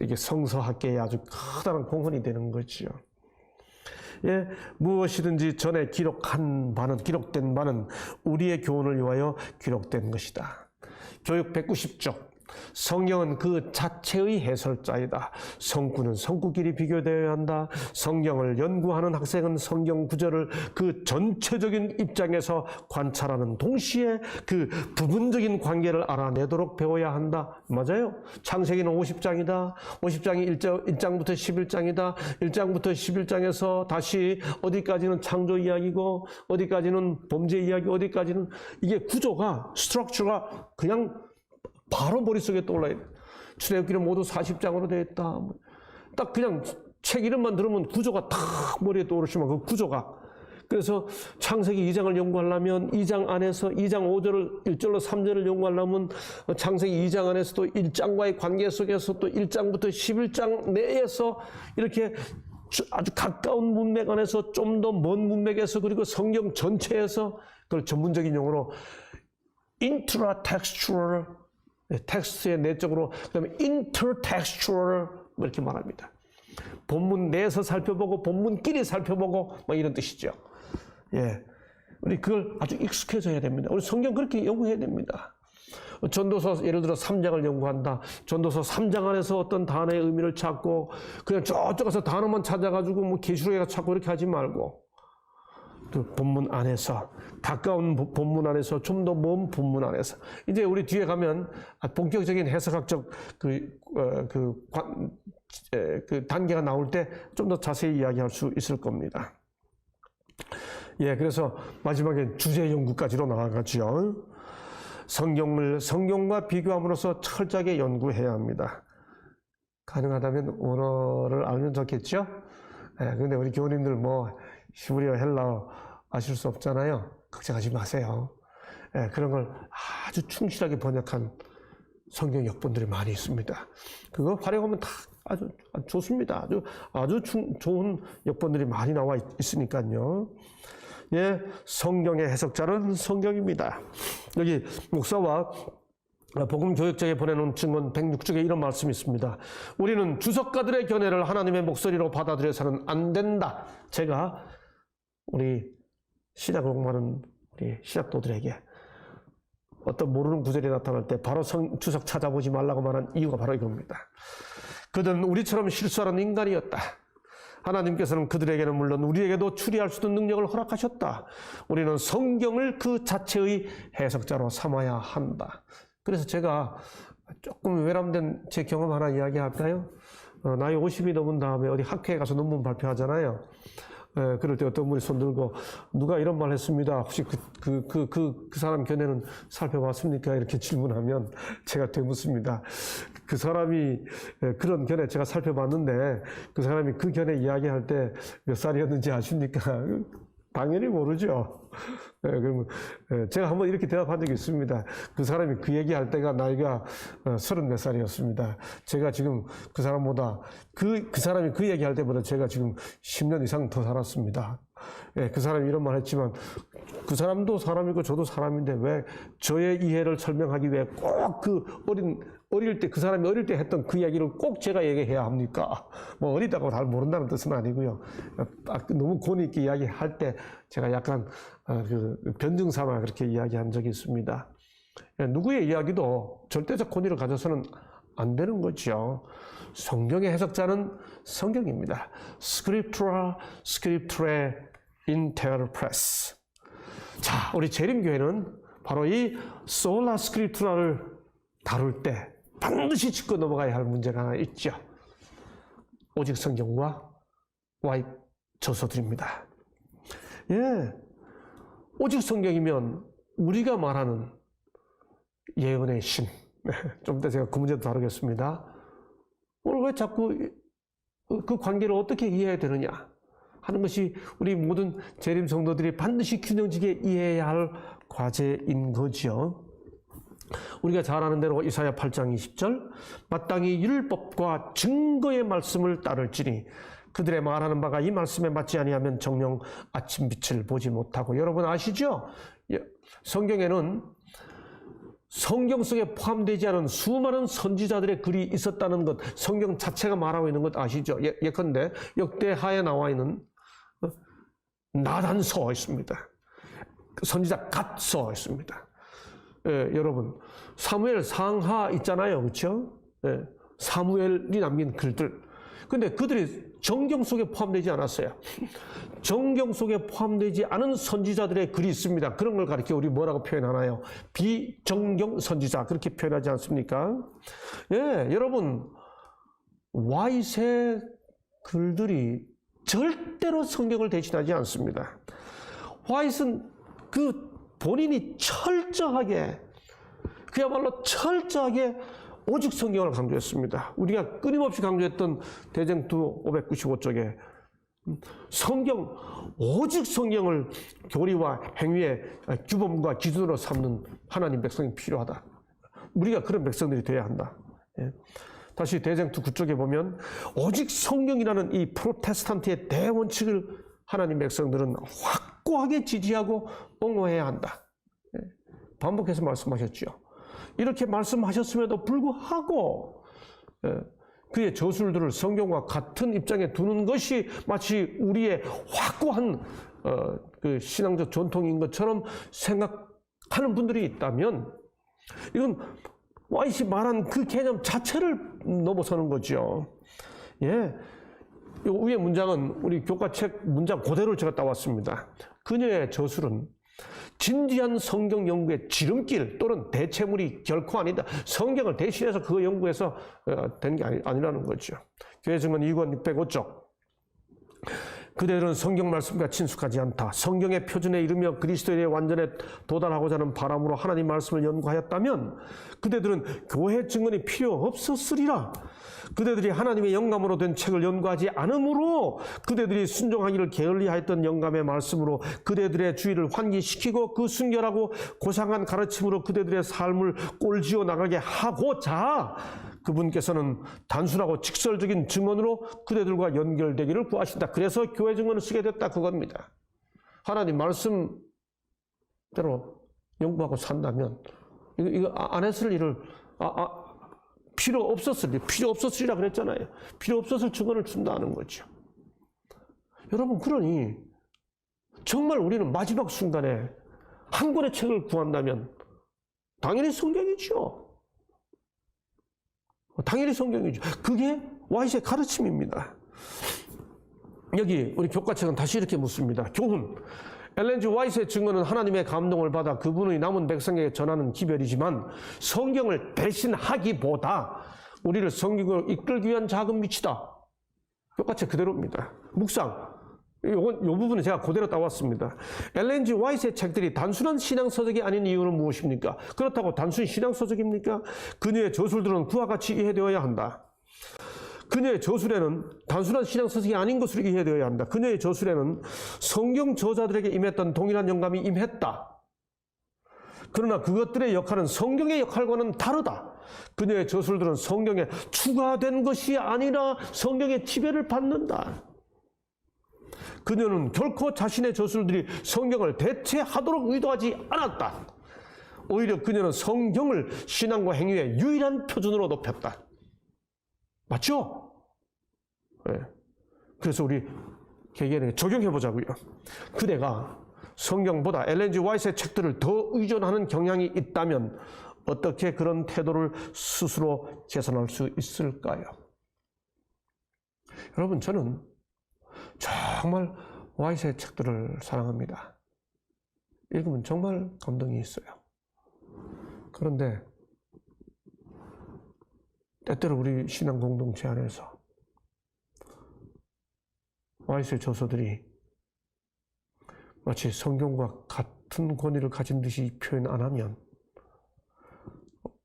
이게 성서학계에 아주 커다란 공헌이 되는 거죠. 예, 무엇이든지 전에 기록된 바는 우리의 교훈을 위하여 기록된 것이다. 교육 190쪽. 성경은 그 자체의 해설자이다. 성구는 성구끼리 비교되어야 한다. 성경을 연구하는 학생은 성경 구절을 그 전체적인 입장에서 관찰하는 동시에 그 부분적인 관계를 알아내도록 배워야 한다. 맞아요. 창세기는 50장이다. 50장이 1장부터 11장이다. 1장부터 11장에서 다시 어디까지는 창조 이야기고 어디까지는 범죄 이야기, 어디까지는 이게 구조가, 스트럭처가 그냥 바로 머릿속에 떠올라요. 출애굽기는 모두 40장으로 되어 있다. 딱 그냥 책 이름만 들으면 구조가 탁 머리에 떠오르시면 그 구조가. 그래서 창세기 2장을 연구하려면 2장 안에서 2장 5절을 1절로 3절을 연구하려면 창세기 2장 안에서 또 1장과의 관계 속에서 또 1장부터 11장 내에서 이렇게 아주 가까운 문맥 안에서 좀 더 먼 문맥에서 그리고 성경 전체에서 그걸 전문적인 용어로 intratextual 텍스트의 내적으로, 그 다음에 intertextual 뭐 이렇게 말합니다. 본문 내에서 살펴보고 본문끼리 살펴보고 뭐 이런 뜻이죠. 예, 우리 그걸 아주 익숙해져야 됩니다. 우리 성경 그렇게 연구해야 됩니다. 전도서 예를 들어 3장을 연구한다. 전도서 3장 안에서 어떤 단어의 의미를 찾고 그냥 저쪽 가서 단어만 찾아가지고 뭐 계시록에 가서 찾고 이렇게 하지 말고 그 본문 안에서 가까운 본문 안에서 좀 더 먼 본문 안에서 이제 우리 뒤에 가면 본격적인 해석학적 그 단계가 나올 때 좀 더 자세히 이야기할 수 있을 겁니다. 예, 그래서 마지막에 주제 연구까지로 나아가죠. 성경과 비교함으로써 철저하게 연구해야 합니다. 가능하다면 원어를 알면 좋겠죠? 그런데 우리 교우님들 뭐 히브리어, 헬라어 아실 수 없잖아요. 걱정하지 마세요. 그런 걸 아주 충실하게 번역한 성경 역본들이 많이 있습니다. 그거 활용하면 다 아주 좋습니다. 아주 좋은 역본들이 많이 나와 있으니까요. 예, 성경의 해석자는 성경입니다. 여기 목사와 복음 교역자에 보내놓은 증언 106쪽에 이런 말씀이 있습니다. 우리는 주석가들의 견해를 하나님의 목소리로 받아들여서는 안 된다. 제가 우리 신약을 공부하는 우리 신학도들에게 어떤 모르는 구절이 나타날 때 바로 주석 찾아보지 말라고 말한 이유가 바로 이겁니다. 그들은 우리처럼 실수하는 인간이었다. 하나님께서는 그들에게는 물론 우리에게도 추리할 수 있는 능력을 허락하셨다. 우리는 성경을 그 자체의 해석자로 삼아야 한다. 그래서 제가 조금 외람된 제 경험 하나 이야기할까요? 나이 50이 넘은 다음에 어디 학회에 가서 논문 발표하잖아요. 그럴 때 어떤 분이 손 들고 누가 이런 말 했습니다. 혹시 그 사람 견해는 살펴봤습니까? 이렇게 질문하면 제가 되묻습니다. 그 사람이 그런 견해 제가 살펴봤는데 그 사람이 그 견해 이야기할 때 몇 살이었는지 아십니까? 당연히 모르죠. 그러면 제가 한번 이렇게 대답한 적이 있습니다. 그 사람이 그 얘기할 때가 나이가 30몇 살이었습니다. 제가 지금 그 사람보다 그 사람이 그 얘기할 때보다 제가 지금 10년 이상 더 살았습니다. 그 사람이 이런 말 했지만 그 사람도 사람이고 저도 사람인데 왜 저의 이해를 설명하기 위해 꼭 어릴 때 그 사람이 어릴 때 했던 그 얘기를 꼭 제가 얘기해야 합니까? 뭐 어리다고 잘 모른다는 뜻은 아니고요. 너무 권위 있게 이야기할 때 제가 약간 변증 삼아 그렇게 이야기한 적이 있습니다. 누구의 이야기도 절대적 권위를 가져서는 안 되는 거죠. 성경의 해석자는 성경입니다. Scriptura Scripturae Interpres. 자, 우리 재림교회는 바로 이 Sola Scriptura를 다룰 때 반드시 짚고 넘어가야 할 문제가 하나 있죠. 오직 성경과 와입 저서들입니다. 예, 오직 성경이면 우리가 말하는 예언의 신. 좀 이따 제가 그 문제도 다루겠습니다. 오늘 왜 자꾸 그 관계를 어떻게 이해해야 되느냐 하는 것이 우리 모든 재림 성도들이 반드시 균형지게 이해해야 할 과제인 거죠. 우리가 잘 아는 대로 이사야 8장 20절 마땅히 율법과 증거의 말씀을 따를지니 그들의 말하는 바가 이 말씀에 맞지 아니하면 정녕 아침빛을 보지 못하고. 여러분 아시죠? 성경에는 성경 속에 포함되지 않은 수많은 선지자들의 글이 있었다는 것, 성경 자체가 말하고 있는 것 아시죠? 예컨대 역대하에 나와 있는 나단서 있습니다. 선지자 갓서 있습니다. 여러분 사무엘 상하 있잖아요, 그렇죠? 사무엘이 남긴 글들. 근데 그들이 정경 속에 포함되지 않았어요. 정경 속에 포함되지 않은 선지자들의 글이 있습니다. 그런 걸 가리켜 우리 뭐라고 표현하나요? 비정경 선지자 그렇게 표현하지 않습니까? 예, 여러분 와이세 글들이 절대로 성경을 대신하지 않습니다. 화이트는 그 본인이 철저하게 그야말로 철저하게 오직 성경을 강조했습니다. 우리가 끊임없이 강조했던 대쟁투 595쪽에 성경, 오직 성경을 교리와 행위의 규범과 기준으로 삼는 하나님 백성이 필요하다. 우리가 그런 백성들이 되어야 한다. 다시 대쟁투 9쪽에 보면 오직 성경이라는 이 프로테스탄트의 대원칙을 하나님 백성들은 확고하게 지지하고 옹호해야 한다. 반복해서 말씀하셨죠. 이렇게 말씀하셨음에도 불구하고 그의 저술들을 성경과 같은 입장에 두는 것이 마치 우리의 확고한 그 신앙적 전통인 것처럼 생각하는 분들이 있다면 이건 와이시 말한 그 개념 자체를 넘어서는 거죠. 예, 요 위에 문장은 우리 교과책 문장 그대로 제가 따왔습니다. 그녀의 저술은 진지한 성경 연구의 지름길 또는 대체물이 결코 아니다. 성경을 대신해서 그 연구에서 된 게 아니라는 거죠. 교회 증언 2권 605쪽. 그들은 성경 말씀과 친숙하지 않다. 성경의 표준에 이르며 그리스도의 완전에 도달하고자 하는 바람으로 하나님 말씀을 연구하였다면 그들은 교회 증언이 필요 없었으리라. 그들이 하나님의 영감으로 된 책을 연구하지 않으므로 그들이 순종하기를 게을리하였던 영감의 말씀으로 그들의 주의를 환기시키고 그 순결하고 고상한 가르침으로 그들의 삶을 꼴지어 나가게 하고자 그분께서는 단순하고 직설적인 증언으로 그들과 연결되기를 구하신다. 그래서 교회 증언을 쓰게 됐다 그겁니다. 하나님 말씀대로 연구하고 산다면 이거 안 했을 일을 필요 없었으리라 그랬잖아요. 필요 없었을 증언을 준다는 거죠. 여러분, 그러니 정말 우리는 마지막 순간에 한 권의 책을 구한다면 당연히 성경이죠. 당연히 성경이죠. 그게 와이스의 가르침입니다. 여기 우리 교과책은 다시 이렇게 묻습니다. 교훈. 엘렌 G. 와이스의 증언은 하나님의 감동을 받아 그분의 남은 백성에게 전하는 기별이지만 성경을 대신하기보다 우리를 성경으로 이끌기 위한 작은 빛이다. 교과책 그대로입니다. 묵상. 이 부분은 제가 그대로 따왔습니다. 엘렌 G. 와이스의 책들이 단순한 신앙서적이 아닌 이유는 무엇입니까? 그렇다고 단순히 신앙서적입니까? 그녀의 저술들은 그와 같이 이해되어야 한다. 그녀의 저술에는 단순한 신앙서적이 아닌 것으로 이해되어야 한다. 그녀의 저술에는 성경 저자들에게 임했던 동일한 영감이 임했다. 그러나 그것들의 역할은 성경의 역할과는 다르다. 그녀의 저술들은 성경에 추가된 것이 아니라 성경의 지배를 받는다. 그녀는 결코 자신의 저술들이 성경을 대체하도록 의도하지 않았다. 오히려 그녀는 성경을 신앙과 행위의 유일한 표준으로 높였다. 맞죠? 네. 그래서 우리 개개인에게 적용해 보자고요. 그대가 성경보다 엘렌 G. 와이스의 책들을 더 의존하는 경향이 있다면 어떻게 그런 태도를 스스로 개선할 수 있을까요? 여러분, 저는 정말 와이스의 책들을 사랑합니다. 읽으면 정말 감동이 있어요. 그런데 때때로 우리 신앙 공동체 안에서 와이스의 저서들이 마치 성경과 같은 권위를 가진 듯이 표현 안 하면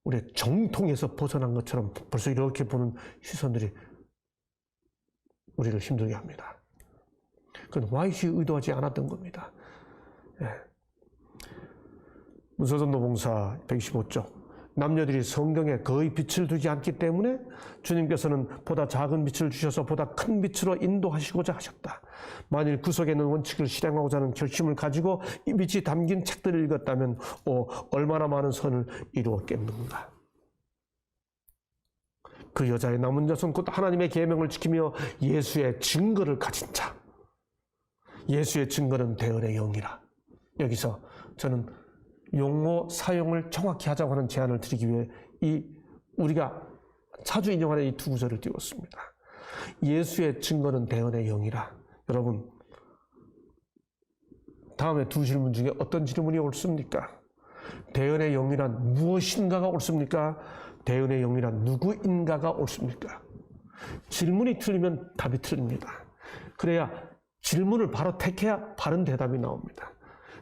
우리의 정통에서 벗어난 것처럼 벌써 이렇게 보는 시선들이 우리를 힘들게 합니다. 그건 와이스이 의도하지 않았던 겁니다. 예. 문서전도봉사 125쪽. 남녀들이 성경에 거의 빛을 두지 않기 때문에 주님께서는 보다 작은 빛을 주셔서 보다 큰 빛으로 인도하시고자 하셨다. 만일 구속에 있는 원칙을 실행하고자 하는 결심을 가지고 이 빛이 담긴 책들을 읽었다면 얼마나 많은 선을 이루었겠는가. 그 여자의 남은 자손 곧 하나님의 계명을 지키며 예수의 증거를 가진 자. 예수의 증거는 대언의 영이라. 여기서 저는 용어 사용을 정확히 하자고 하는 제안을 드리기 위해 우리가 자주 인용하는 이 두 구절을 띄웠습니다. 예수의 증거는 대언의 영이라. 여러분, 다음에 두 질문 중에 어떤 질문이 옳습니까? 대언의 영이란 무엇인가가 옳습니까? 대언의 영이란 누구인가가 옳습니까? 질문이 틀리면 답이 틀립니다. 그래야 질문을 바로 택해야 바른 대답이 나옵니다.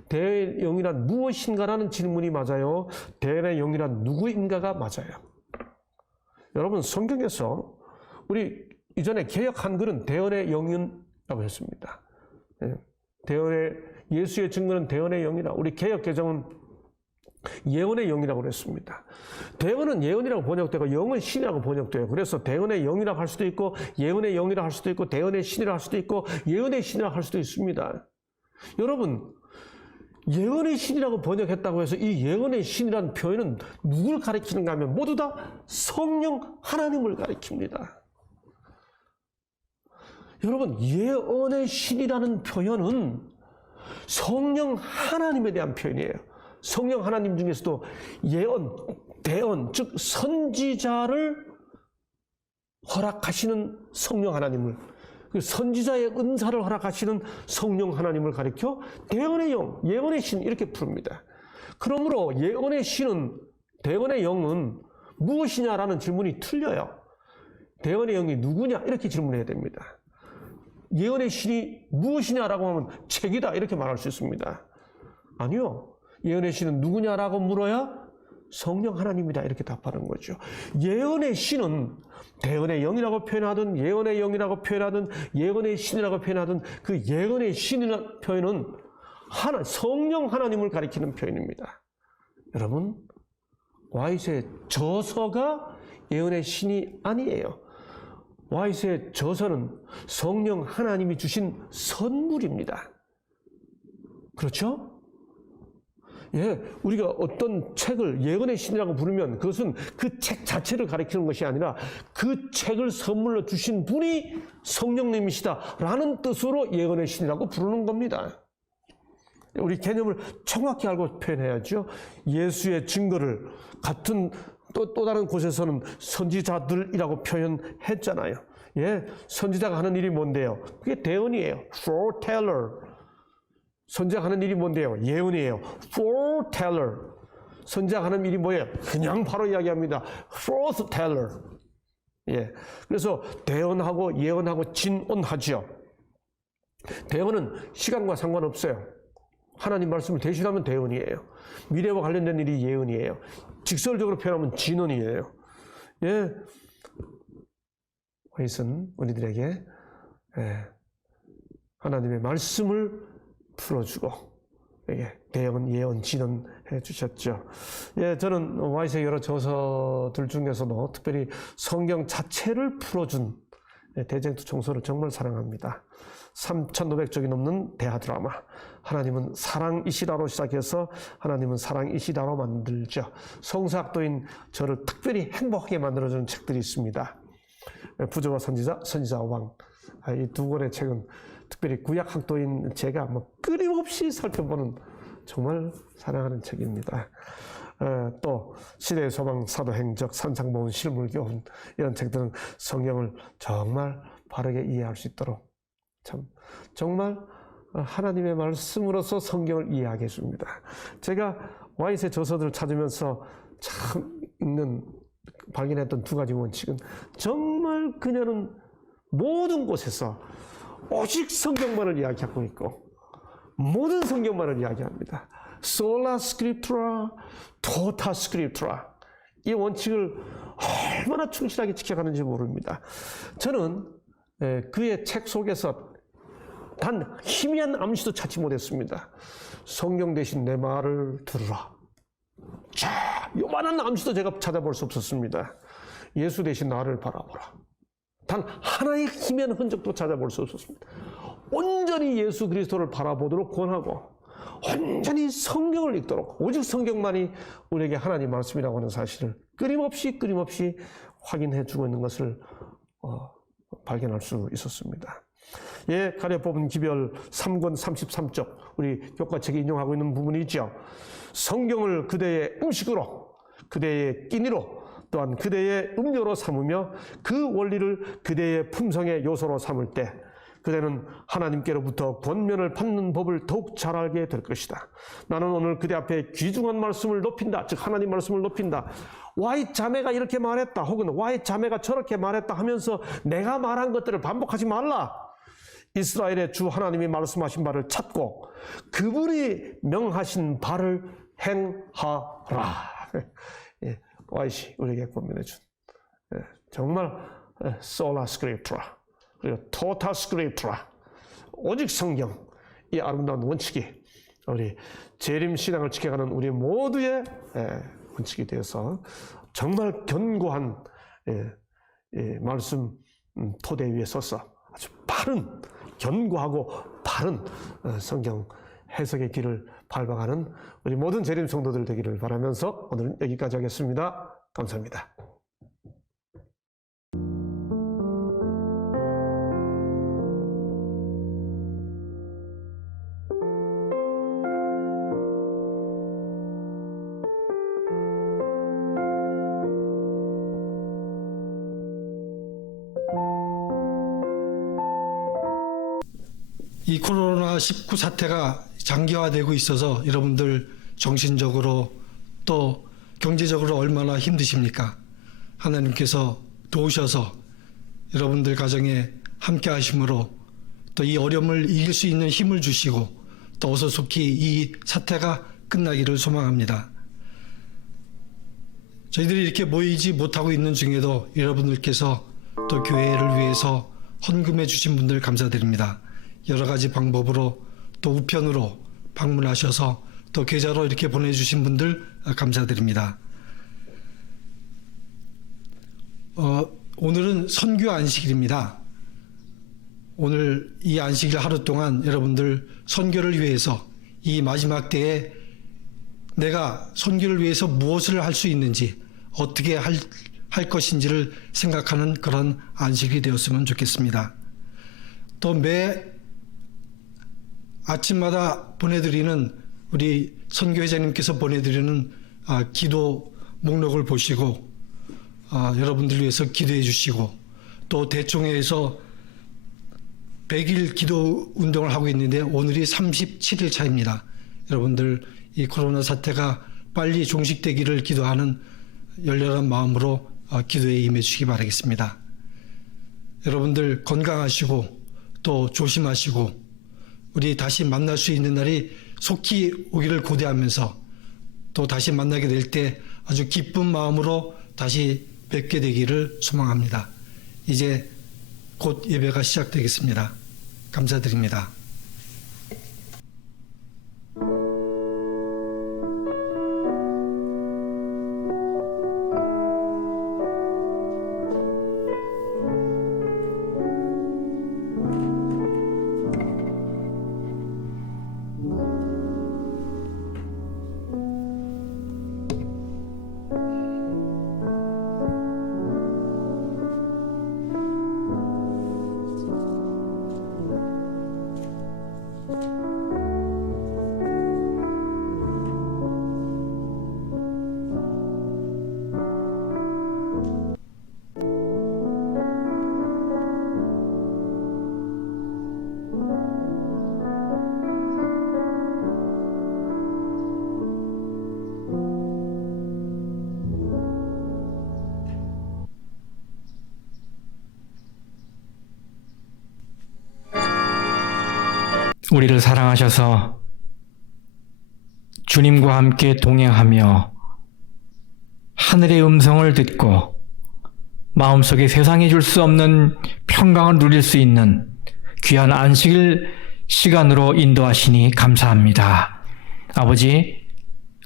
대언의 영이란 무엇인가라는 질문이 맞아요. 대언의 영이란 누구인가가 맞아요. 여러분, 성경에서 우리 이전에 개역 한글은 대언의 영이라고 했습니다. 예수의 증거는 대언의 영이라. 우리 개역 개정은 예언의 영이라고 그랬습니다. 대언은 예언이라고 번역되고 영은 신이라고 번역돼요. 그래서 대언의 영이라고 할 수도 있고 예언의 영이라고 할 수도 있고 대언의 신이라고 할 수도 있고 예언의 신이라고 할 수도 있습니다. 여러분, 예언의 신이라고 번역했다고 해서 이 예언의 신이라는 표현은 누굴 가리키는가 하면 모두 다 성령 하나님을 가리킵니다. 여러분, 예언의 신이라는 표현은 성령 하나님에 대한 표현이에요. 성령 하나님 중에서도 예언, 대언, 즉 선지자를 허락하시는 성령 하나님을, 그 선지자의 은사를 허락하시는 성령 하나님을 가리켜 대언의 영, 예언의 신 이렇게 부릅니다. 그러므로 예언의 신은, 대언의 영은 무엇이냐라는 질문이 틀려요. 대언의 영이 누구냐 이렇게 질문해야 됩니다. 예언의 신이 무엇이냐라고 하면 책이다 이렇게 말할 수 있습니다. 아니요. 예언의 신은 누구냐라고 물어야 성령 하나님이다 이렇게 답하는 거죠. 예언의 신은 대언의 영이라고 표현하든 예언의 영이라고 표현하든 예언의 신이라고 표현하든 그 예언의 신이라는 표현은 성령 하나님을 가리키는 표현입니다. 여러분, 와이스의 저서가 예언의 신이 아니에요. 와이스의 저서는 성령 하나님이 주신 선물입니다. 그렇죠? 예, 우리가 어떤 책을 예언의 신이라고 부르면 그것은 그 책 자체를 가리키는 것이 아니라 그 책을 선물로 주신 분이 성령님이시다라는 뜻으로 예언의 신이라고 부르는 겁니다. 우리 개념을 정확히 알고 표현해야죠. 예수의 증거를 같은 또 다른 곳에서는 선지자들이라고 표현했잖아요. 예, 선지자가 하는 일이 뭔데요? 그게 대언이에요. foreteller. 선지자가 하는 일이 뭔데요? 예언이에요. foreteller. 선지자가 하는 일이 뭐예요? 그냥 바로 이야기합니다. forthteller. 예, 그래서 대언하고 예언하고 진언하죠. 대언은 시간과 상관없어요. 하나님 말씀을 대신하면 대언이에요. 미래와 관련된 일이 예언이에요. 직설적으로 표현하면 진언이에요. 예, 와이스는 우리들에게 하나님의 말씀을 풀어주고 대언, 예언, 진언해 주셨죠. 예, 저는 와이스의 여러 저서들 중에서도 특별히 성경 자체를 풀어준 대쟁투 총서를 정말 사랑합니다. 3,500쪽이 넘는 대하 드라마. 하나님은 사랑이시다로 시작해서 하나님은 사랑이시다로 만들죠. 성서학도인 저를 특별히 행복하게 만들어주는 책들이 있습니다. 부조와 선지자, 선지자와 왕. 이 두 권의 책은 특별히 구약학도인 제가 끊임없이 살펴보는 정말 사랑하는 책입니다. 또 시대의 소망, 사도행적, 산상보훈, 실물교훈 이런 책들은 성경을 정말 바르게 이해할 수 있도록 참 정말 하나님의 말씀으로서 성경을 이해하게 해줍니다. 제가 와이스의 저서들을 찾으면서 참 발견했던 두 가지 원칙은 정말 그녀는 모든 곳에서 오직 성경만을 이야기하고 있고 모든 성경만을 이야기합니다. Sola Scriptura, Tota Scriptura. 이 원칙을 얼마나 충실하게 지켜가는지 모릅니다. 저는 그의 책 속에서 단 희미한 암시도 찾지 못했습니다. 성경 대신 내 말을 들으라. 자, 요만한 암시도 제가 찾아볼 수 없었습니다. 예수 대신 나를 바라보라. 단 하나의 희미한 흔적도 찾아볼 수 없었습니다. 온전히 예수 그리스도를 바라보도록 권하고 온전히 성경을 읽도록 오직 성경만이 우리에게 하나님 말씀이라고 하는 사실을 끊임없이 확인해 주고 있는 것을 발견할 수 있었습니다. 예, 가려 뽑은 기별 3권 33쪽 우리 교과책에 인용하고 있는 부분이죠. 성경을 그대의 음식으로, 그대의 끼니로, 또한 그대의 음료로 삼으며 그 원리를 그대의 품성의 요소로 삼을 때 그대는 하나님께로부터 권면을 받는 법을 더욱 잘 알게 될 것이다. 나는 오늘 그대 앞에 귀중한 말씀을 높인다. 즉 하나님 말씀을 높인다. 와이 자매가 이렇게 말했다. 혹은 와이 자매가 저렇게 말했다 하면서 내가 말한 것들을 반복하지 말라. 이스라엘의 주 하나님이 말씀하신 바를 찾고 그분이 명하신 바를 행하라. 와이시 우리에게 권면해준 정말 소라 스크립트라 그리고 토타 스크립트라 오직 성경 이 아름다운 원칙이 우리 재림 신앙을 지켜가는 우리 모두의 원칙이 되어서 정말 견고한 말씀 토대 위에 서서 아주 바른 견고하고 바른 성경 해석의 길을 밟아가는 우리 모든 재림 성도들 되기를 바라면서 오늘은 여기까지 하겠습니다. 감사합니다. 이 코로나19 사태가 장기화되고 있어서 여러분들 정신적으로 또 경제적으로 얼마나 힘드십니까? 하나님께서 도우셔서 여러분들 가정에 함께 하심으로 또 이 어려움을 이길 수 있는 힘을 주시고 또 어서 속히 이 사태가 끝나기를 소망합니다. 저희들이 이렇게 모이지 못하고 있는 중에도 여러분들께서 또 교회를 위해서 헌금해 주신 분들 감사드립니다. 여러 가지 방법으로 또 우편으로 방문하셔서 또 계좌로 이렇게 보내주신 분들 감사드립니다. 오늘은 선교 안식일입니다. 오늘 이 안식일 하루 동안 여러분들 선교를 위해서 이 마지막 때에 내가 선교를 위해서 무엇을 할 수 있는지 어떻게 할 것인지를 생각하는 그런 안식이 되었으면 좋겠습니다. 또 매 아침마다 보내드리는 우리 선교회장님께서 보내드리는 기도 목록을 보시고 여러분들 위해서 기도해 주시고 또 대총회에서 100일 기도 운동을 하고 있는데 오늘이 37일 차입니다. 여러분들 이 코로나 사태가 빨리 종식되기를 기도하는 열렬한 마음으로 기도에 임해 주시기 바라겠습니다. 여러분들 건강하시고 또 조심하시고 우리 다시 만날 수 있는 날이 속히 오기를 고대하면서 또 다시 만나게 될 때 아주 기쁜 마음으로 다시 뵙게 되기를 소망합니다. 이제 곧 예배가 시작되겠습니다. 감사드립니다. 우리를 사랑하셔서 주님과 함께 동행하며 하늘의 음성을 듣고 마음속에 세상이 줄 수 없는 평강을 누릴 수 있는 귀한 안식일 시간으로 인도하시니 감사합니다. 아버지,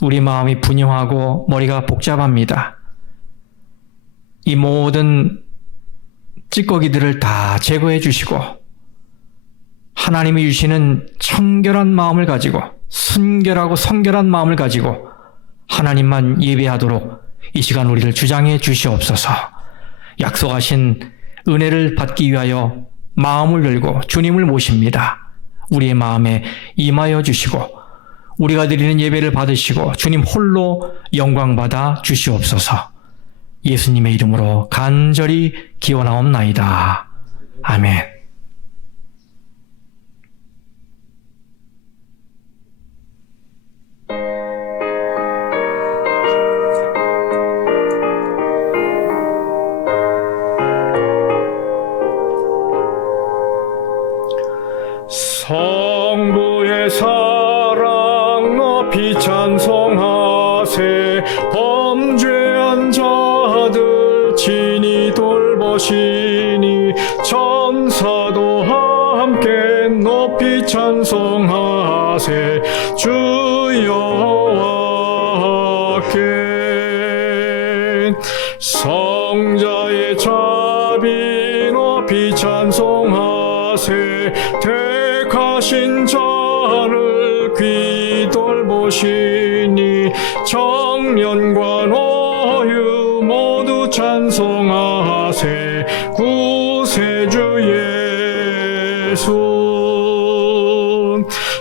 우리 마음이 분유하고 머리가 복잡합니다. 이 모든 찌꺼기들을 다 제거해 주시고 하나님이 주시는 청결한 마음을 가지고 순결하고 성결한 마음을 가지고 하나님만 예배하도록 이 시간 우리를 주장해 주시옵소서. 약속하신 은혜를 받기 위하여 마음을 열고 주님을 모십니다. 우리의 마음에 임하여 주시고 우리가 드리는 예배를 받으시고 주님 홀로 영광받아 주시옵소서. 예수님의 이름으로 간절히 기원하옵나이다. 아멘. 성부의 사랑 높이 찬송하세. 범죄한 자들 친히 돌보시니 천사도 함께 높이 찬송하세. 주 여호와께 성자의 자비 높이 찬송하세. 택하신 자를 귀 돌보시니 청년과 노유 모두 찬송하세. 구세주 예수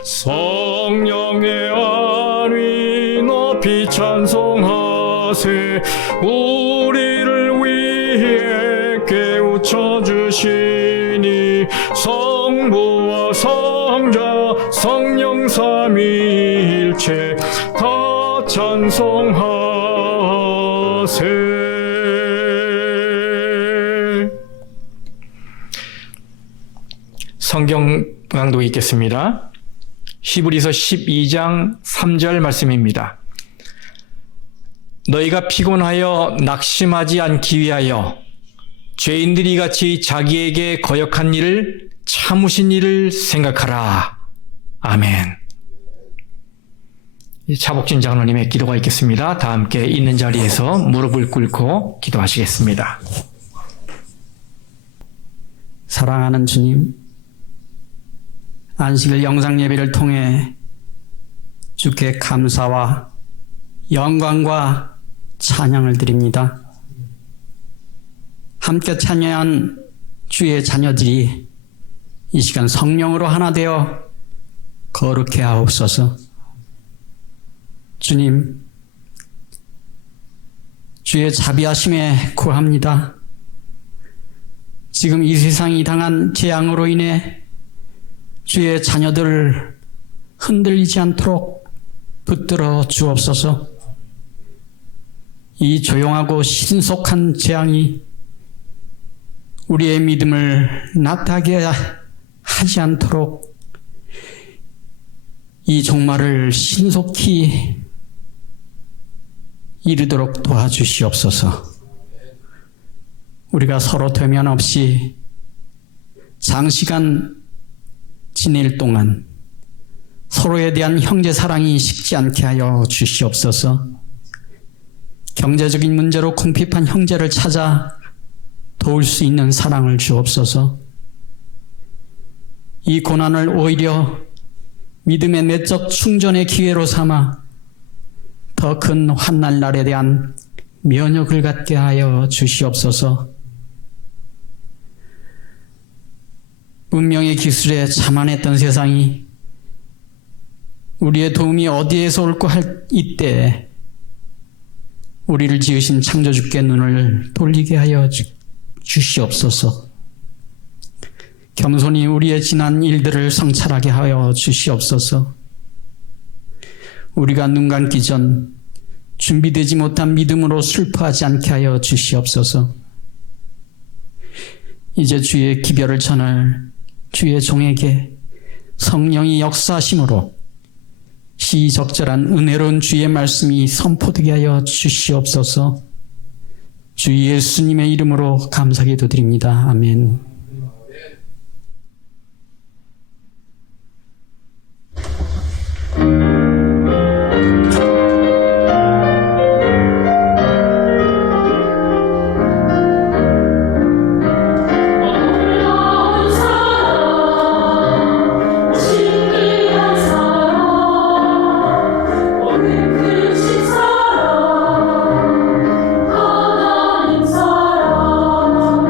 성령의 안위 높이 찬송하세. 우리를 위해 깨우쳐 주시니 성부와 성자 성령 삼위일체 다 찬송하세. 성경 강도 있겠습니다. 히브리서 12장 3절 말씀입니다. 너희가 피곤하여 낙심하지 않기 위하여 죄인들이 같이 자기에게 거역한 일을 참으신 일을 생각하라. 아멘. 차복진 장로님의 기도가 있겠습니다. 다 함께 있는 자리에서 무릎을 꿇고 기도하시겠습니다. 사랑하는 주님, 안식일 영상 예배를 통해 주께 감사와 영광과 찬양을 드립니다. 함께 찬양한 주의 자녀들이 이 시간 성령으로 하나 되어 거룩해 하옵소서. 주님, 주의 자비하심에 구합니다. 지금 이 세상이 당한 재앙으로 인해 주의 자녀들 흔들리지 않도록 붙들어 주옵소서. 이 조용하고 신속한 재앙이 우리의 믿음을 나타나게 하지 않도록 이 종말을 신속히 이르도록 도와주시옵소서. 우리가 서로 대면 없이 장시간 지낼 동안 서로에 대한 형제 사랑이 식지 않게 하여 주시옵소서. 경제적인 문제로 궁핍한 형제를 찾아 도울 수 있는 사랑을 주옵소서. 이 고난을 오히려 믿음의 내적 충전의 기회로 삼아 더 큰 환난 날에 대한 면역을 갖게 하여 주시옵소서. 문명의 기술에 자만했던 세상이 우리의 도움이 어디에서 올까 할 이때 우리를 지으신 창조주께 눈을 돌리게 하여 주시옵소서. 겸손히 우리의 지난 일들을 성찰하게 하여 주시옵소서. 우리가 눈 감기 전 준비되지 못한 믿음으로 슬퍼하지 않게 하여 주시옵소서. 이제 주의 기별을 전할 주의 종에게 성령이 역사하심으로 시적절한 은혜로운 주의 말씀이 선포되게 하여 주시옵소서. 주 예수님의 이름으로 감사기도 드립니다. 아멘. 하나님 사랑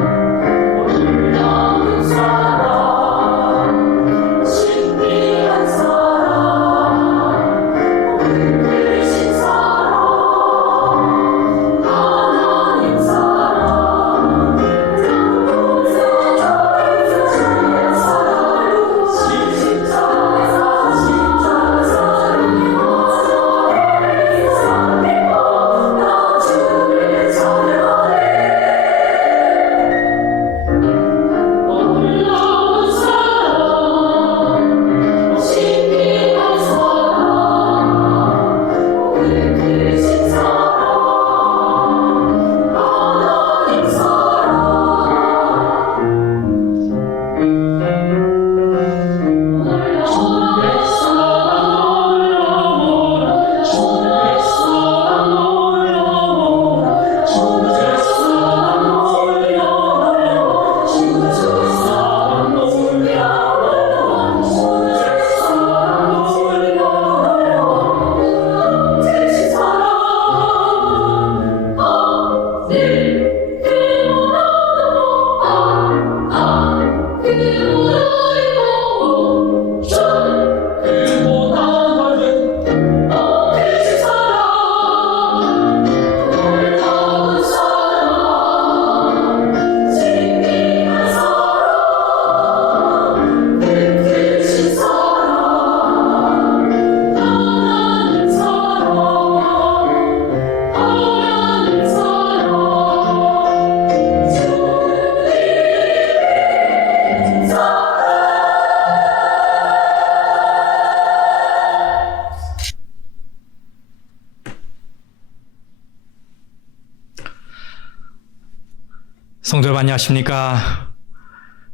성도 여러분 안녕하십니까?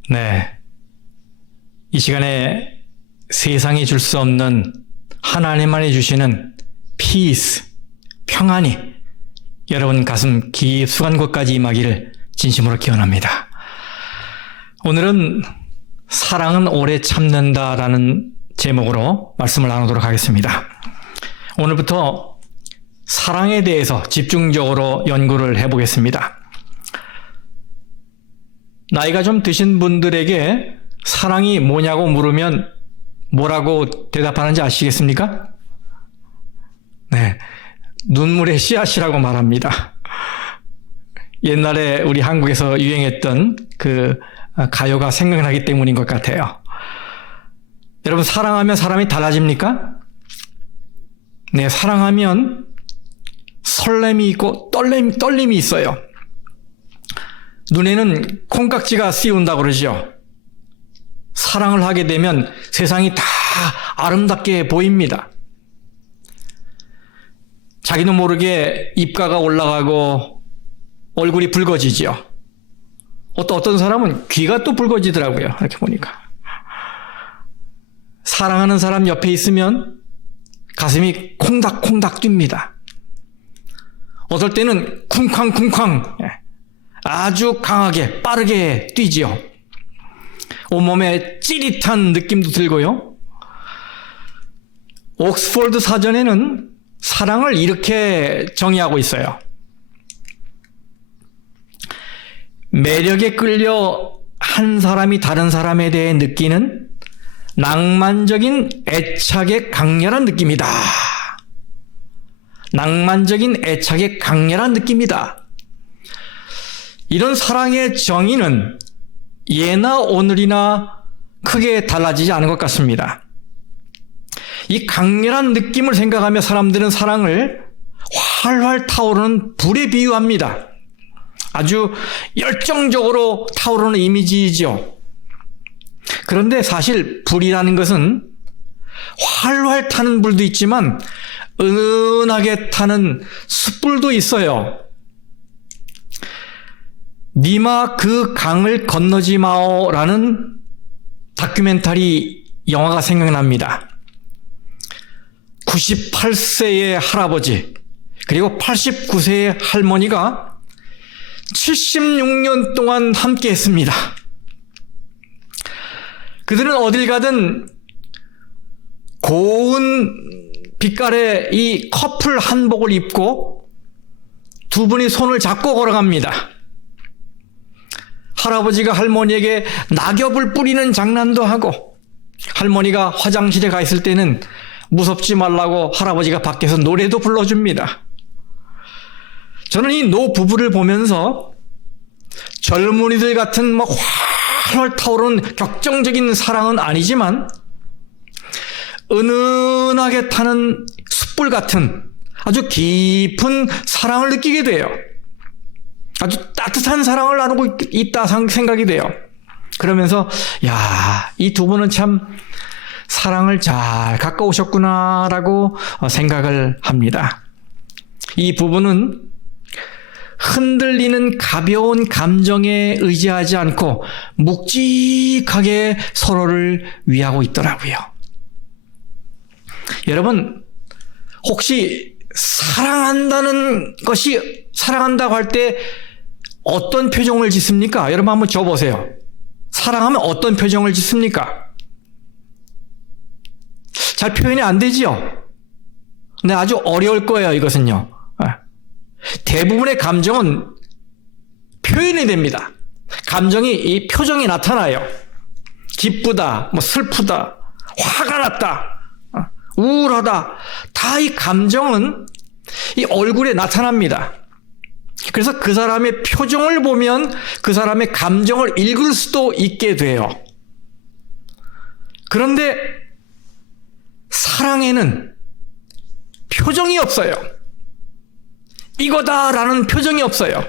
네. 이 시간에 세상이 줄 수 없는 하나님만이 주시는 피스, 평안이 여러분 가슴 깊숙한 곳까지 임하기를 진심으로 기원합니다. 오늘은 사랑은 오래 참는다라는 제목으로 말씀을 나누도록 하겠습니다. 오늘부터 사랑에 대해서 집중적으로 연구를 해보겠습니다. 나이가 좀 드신 분들에게 사랑이 뭐냐고 물으면 뭐라고 대답하는지 아시겠습니까? 네, 눈물의 씨앗이라고 말합니다. 옛날에 우리 한국에서 유행했던 그 가요가 생각나기 때문인 것 같아요. 여러분, 사랑하면 사람이 달라집니까? 네, 사랑하면 설렘이 있고 떨림이 있어요. 눈에는 콩깍지가 씌운다고 그러죠. 사랑을 하게 되면 세상이 다 아름답게 보입니다. 자기도 모르게 입가가 올라가고 얼굴이 붉어지죠. 어떤 사람은 귀가 또 붉어지더라고요. 이렇게 보니까. 사랑하는 사람 옆에 있으면 가슴이 콩닥콩닥 뜁니다. 어떨 때는 쿵쾅쿵쾅 아주 강하게 빠르게 뛰지요. 온몸에 찌릿한 느낌도 들고요. 옥스퍼드 사전에는 사랑을 이렇게 정의하고 있어요. 매력에 끌려 한 사람이 다른 사람에 대해 느끼는 낭만적인 애착의 강렬한 느낌이다. 낭만적인 애착의 강렬한 느낌이다. 이런 사랑의 정의는 예나 오늘이나 크게 달라지지 않은 것 같습니다. 이 강렬한 느낌을 생각하며 사람들은 사랑을 활활 타오르는 불에 비유합니다. 아주 열정적으로 타오르는 이미지이죠. 그런데 사실 불이라는 것은 활활 타는 불도 있지만 은은하게 타는 숯불도 있어요. 니마 그 강을 건너지 마오라는 다큐멘터리 영화가 생각납니다. 98세의 할아버지 그리고 89세의 할머니가 76년 동안 함께 했습니다. 그들은 어딜 가든 고운 빛깔의 이 커플 한복을 입고 두 분이 손을 잡고 걸어갑니다. 할아버지가 할머니에게 낙엽을 뿌리는 장난도 하고 할머니가 화장실에 가 있을 때는 무섭지 말라고 할아버지가 밖에서 노래도 불러줍니다. 저는 이 노부부를 보면서 젊은이들 같은 활활 타오르는 격정적인 사랑은 아니지만 은은하게 타는 숯불 같은 아주 깊은 사랑을 느끼게 돼요. 아주 따뜻한 사랑을 나누고 있다 생각이 돼요. 그러면서 이 두 분은 참 사랑을 잘 가까우셨구나라고 생각을 합니다. 이 부부는 흔들리는 가벼운 감정에 의지하지 않고 묵직하게 서로를 위하고 있더라고요. 여러분, 혹시 사랑한다고 할 때 어떤 표정을 짓습니까? 여러분 한번 줘보세요. 사랑하면 어떤 표정을 짓습니까? 잘 표현이 안 되지요? 근데 아주 어려울 거예요, 이것은요. 대부분의 감정은 표현이 됩니다. 감정이 이 표정이 나타나요. 기쁘다, 슬프다, 화가 났다, 우울하다. 다 이 감정은 이 얼굴에 나타납니다. 그래서 그 사람의 표정을 보면 그 사람의 감정을 읽을 수도 있게 돼요. 그런데 사랑에는 표정이 없어요. 이거다라는 표정이 없어요.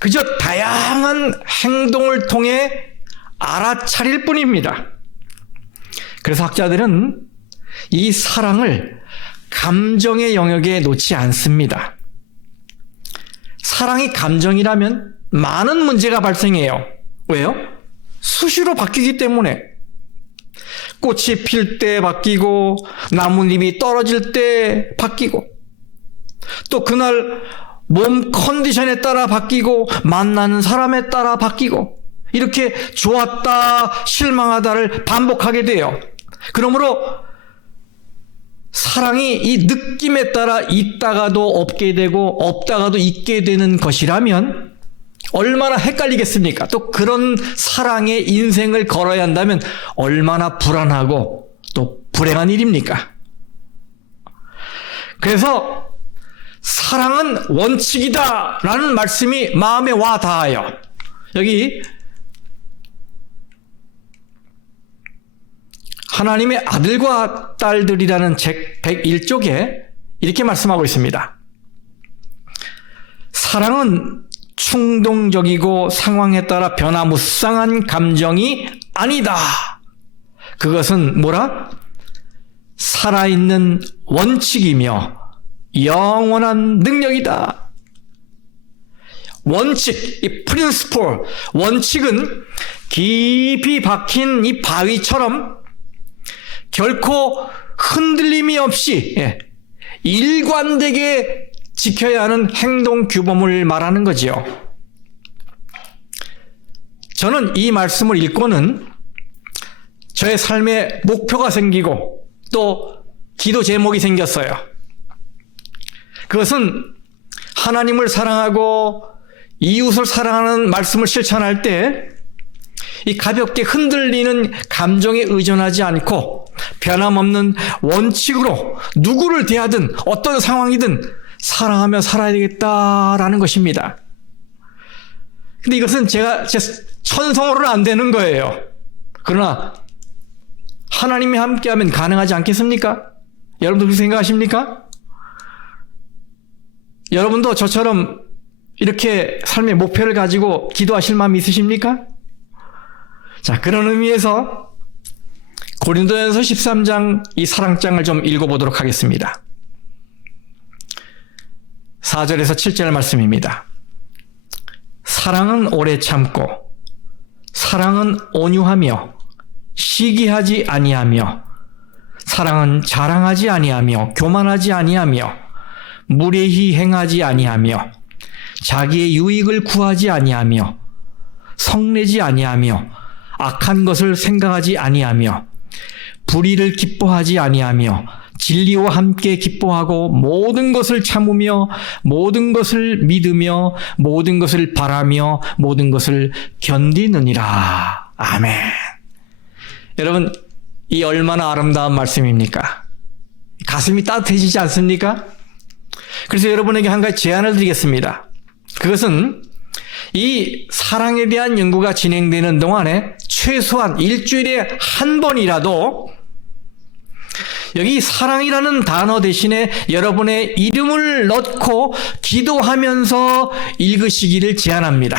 그저 다양한 행동을 통해 알아차릴 뿐입니다. 그래서 학자들은 이 사랑을 감정의 영역에 놓지 않습니다. 사랑이 감정이라면 많은 문제가 발생해요. 왜요? 수시로 바뀌기 때문에. 꽃이 필 때 바뀌고 나뭇잎이 떨어질 때 바뀌고 또 그날 몸 컨디션에 따라 바뀌고 만나는 사람에 따라 바뀌고 이렇게 좋았다 실망하다를 반복하게 돼요. 그러므로 사랑이 이 느낌에 따라 있다가도 없게 되고 없다가도 있게 되는 것이라면 얼마나 헷갈리겠습니까? 또 그런 사랑의 인생을 걸어야 한다면 얼마나 불안하고 또 불행한 일입니까? 그래서 사랑은 원칙이다 라는 말씀이 마음에 와 닿아요. 여기 하나님의 아들과 딸들이라는 책 101쪽에 이렇게 말씀하고 있습니다. 사랑은 충동적이고 상황에 따라 변화무쌍한 감정이 아니다. 그것은 뭐라? 살아있는 원칙이며 영원한 능력이다. 원칙, 이 principle, 원칙은 깊이 박힌 이 바위처럼 결코 흔들림이 없이 일관되게 지켜야 하는 행동 규범을 말하는 거지요. 저는 이 말씀을 읽고는 저의 삶에 목표가 생기고 또 기도 제목이 생겼어요. 그것은 하나님을 사랑하고 이웃을 사랑하는 말씀을 실천할 때 이 가볍게 흔들리는 감정에 의존하지 않고 변함없는 원칙으로 누구를 대하든 어떤 상황이든 사랑하며 살아야 되겠다라는 것입니다. 근데 이것은 제 천성으로는 안 되는 거예요. 그러나 하나님이 함께하면 가능하지 않겠습니까? 여러분도 그렇게 생각하십니까? 여러분도 저처럼 이렇게 삶의 목표를 가지고 기도하실 마음이 있으십니까? 자, 그런 의미에서 고린도전서 13장 이 사랑장을 좀 읽어보도록 하겠습니다. 4절에서 7절 말씀입니다. 사랑은 오래 참고 사랑은 온유하며 시기하지 아니하며 사랑은 자랑하지 아니하며 교만하지 아니하며 무례히 행하지 아니하며 자기의 유익을 구하지 아니하며 성내지 아니하며 악한 것을 생각하지 아니하며 불의를 기뻐하지 아니하며 진리와 함께 기뻐하고 모든 것을 참으며 모든 것을 믿으며 모든 것을 바라며 모든 것을 견디느니라. 아멘. 여러분, 이 얼마나 아름다운 말씀입니까? 가슴이 따뜻해지지 않습니까? 그래서 여러분에게 한 가지 제안을 드리겠습니다. 그것은 이 사랑에 대한 연구가 진행되는 동안에 최소한 일주일에 한 번이라도 여기 사랑이라는 단어 대신에 여러분의 이름을 넣고 기도하면서 읽으시기를 제안합니다.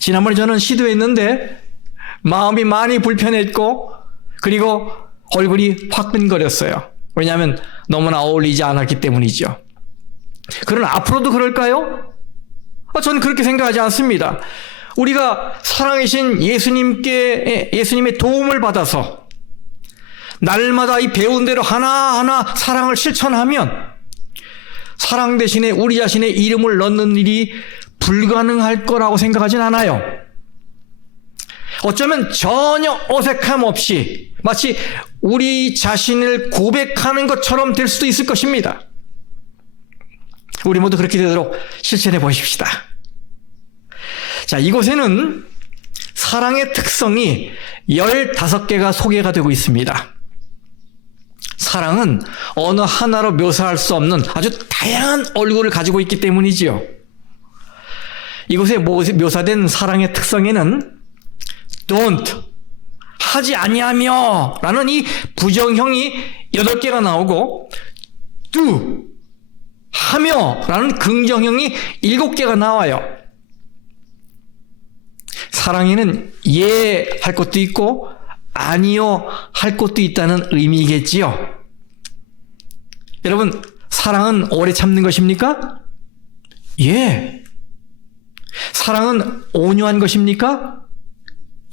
지난번에 저는 시도했는데 마음이 많이 불편했고 그리고 얼굴이 화끈거렸어요. 왜냐하면 너무나 어울리지 않았기 때문이죠. 그러나 앞으로도 그럴까요? 저는 그렇게 생각하지 않습니다. 우리가 사랑이신 예수님의 도움을 받아서 날마다 이 배운 대로 하나하나 사랑을 실천하면 사랑 대신에 우리 자신의 이름을 넣는 일이 불가능할 거라고 생각하진 않아요. 어쩌면 전혀 어색함 없이 마치 우리 자신을 고백하는 것처럼 될 수도 있을 것입니다. 우리 모두 그렇게 되도록 실천해 보십시다. 자, 이곳에는 사랑의 특성이 15개가 소개가 되고 있습니다. 사랑은 어느 하나로 묘사할 수 없는 아주 다양한 얼굴을 가지고 있기 때문이지요. 이곳에 묘사된 사랑의 특성에는 don't, 하지 아니하며 라는 이 부정형이 8개가 나오고 do, 하며 라는 긍정형이 7개가 나와요. 사랑에는 예 할 것도 있고 아니요 할 것도 있다는 의미겠지요. 여러분, 사랑은 오래 참는 것입니까? 예. 사랑은 온유한 것입니까?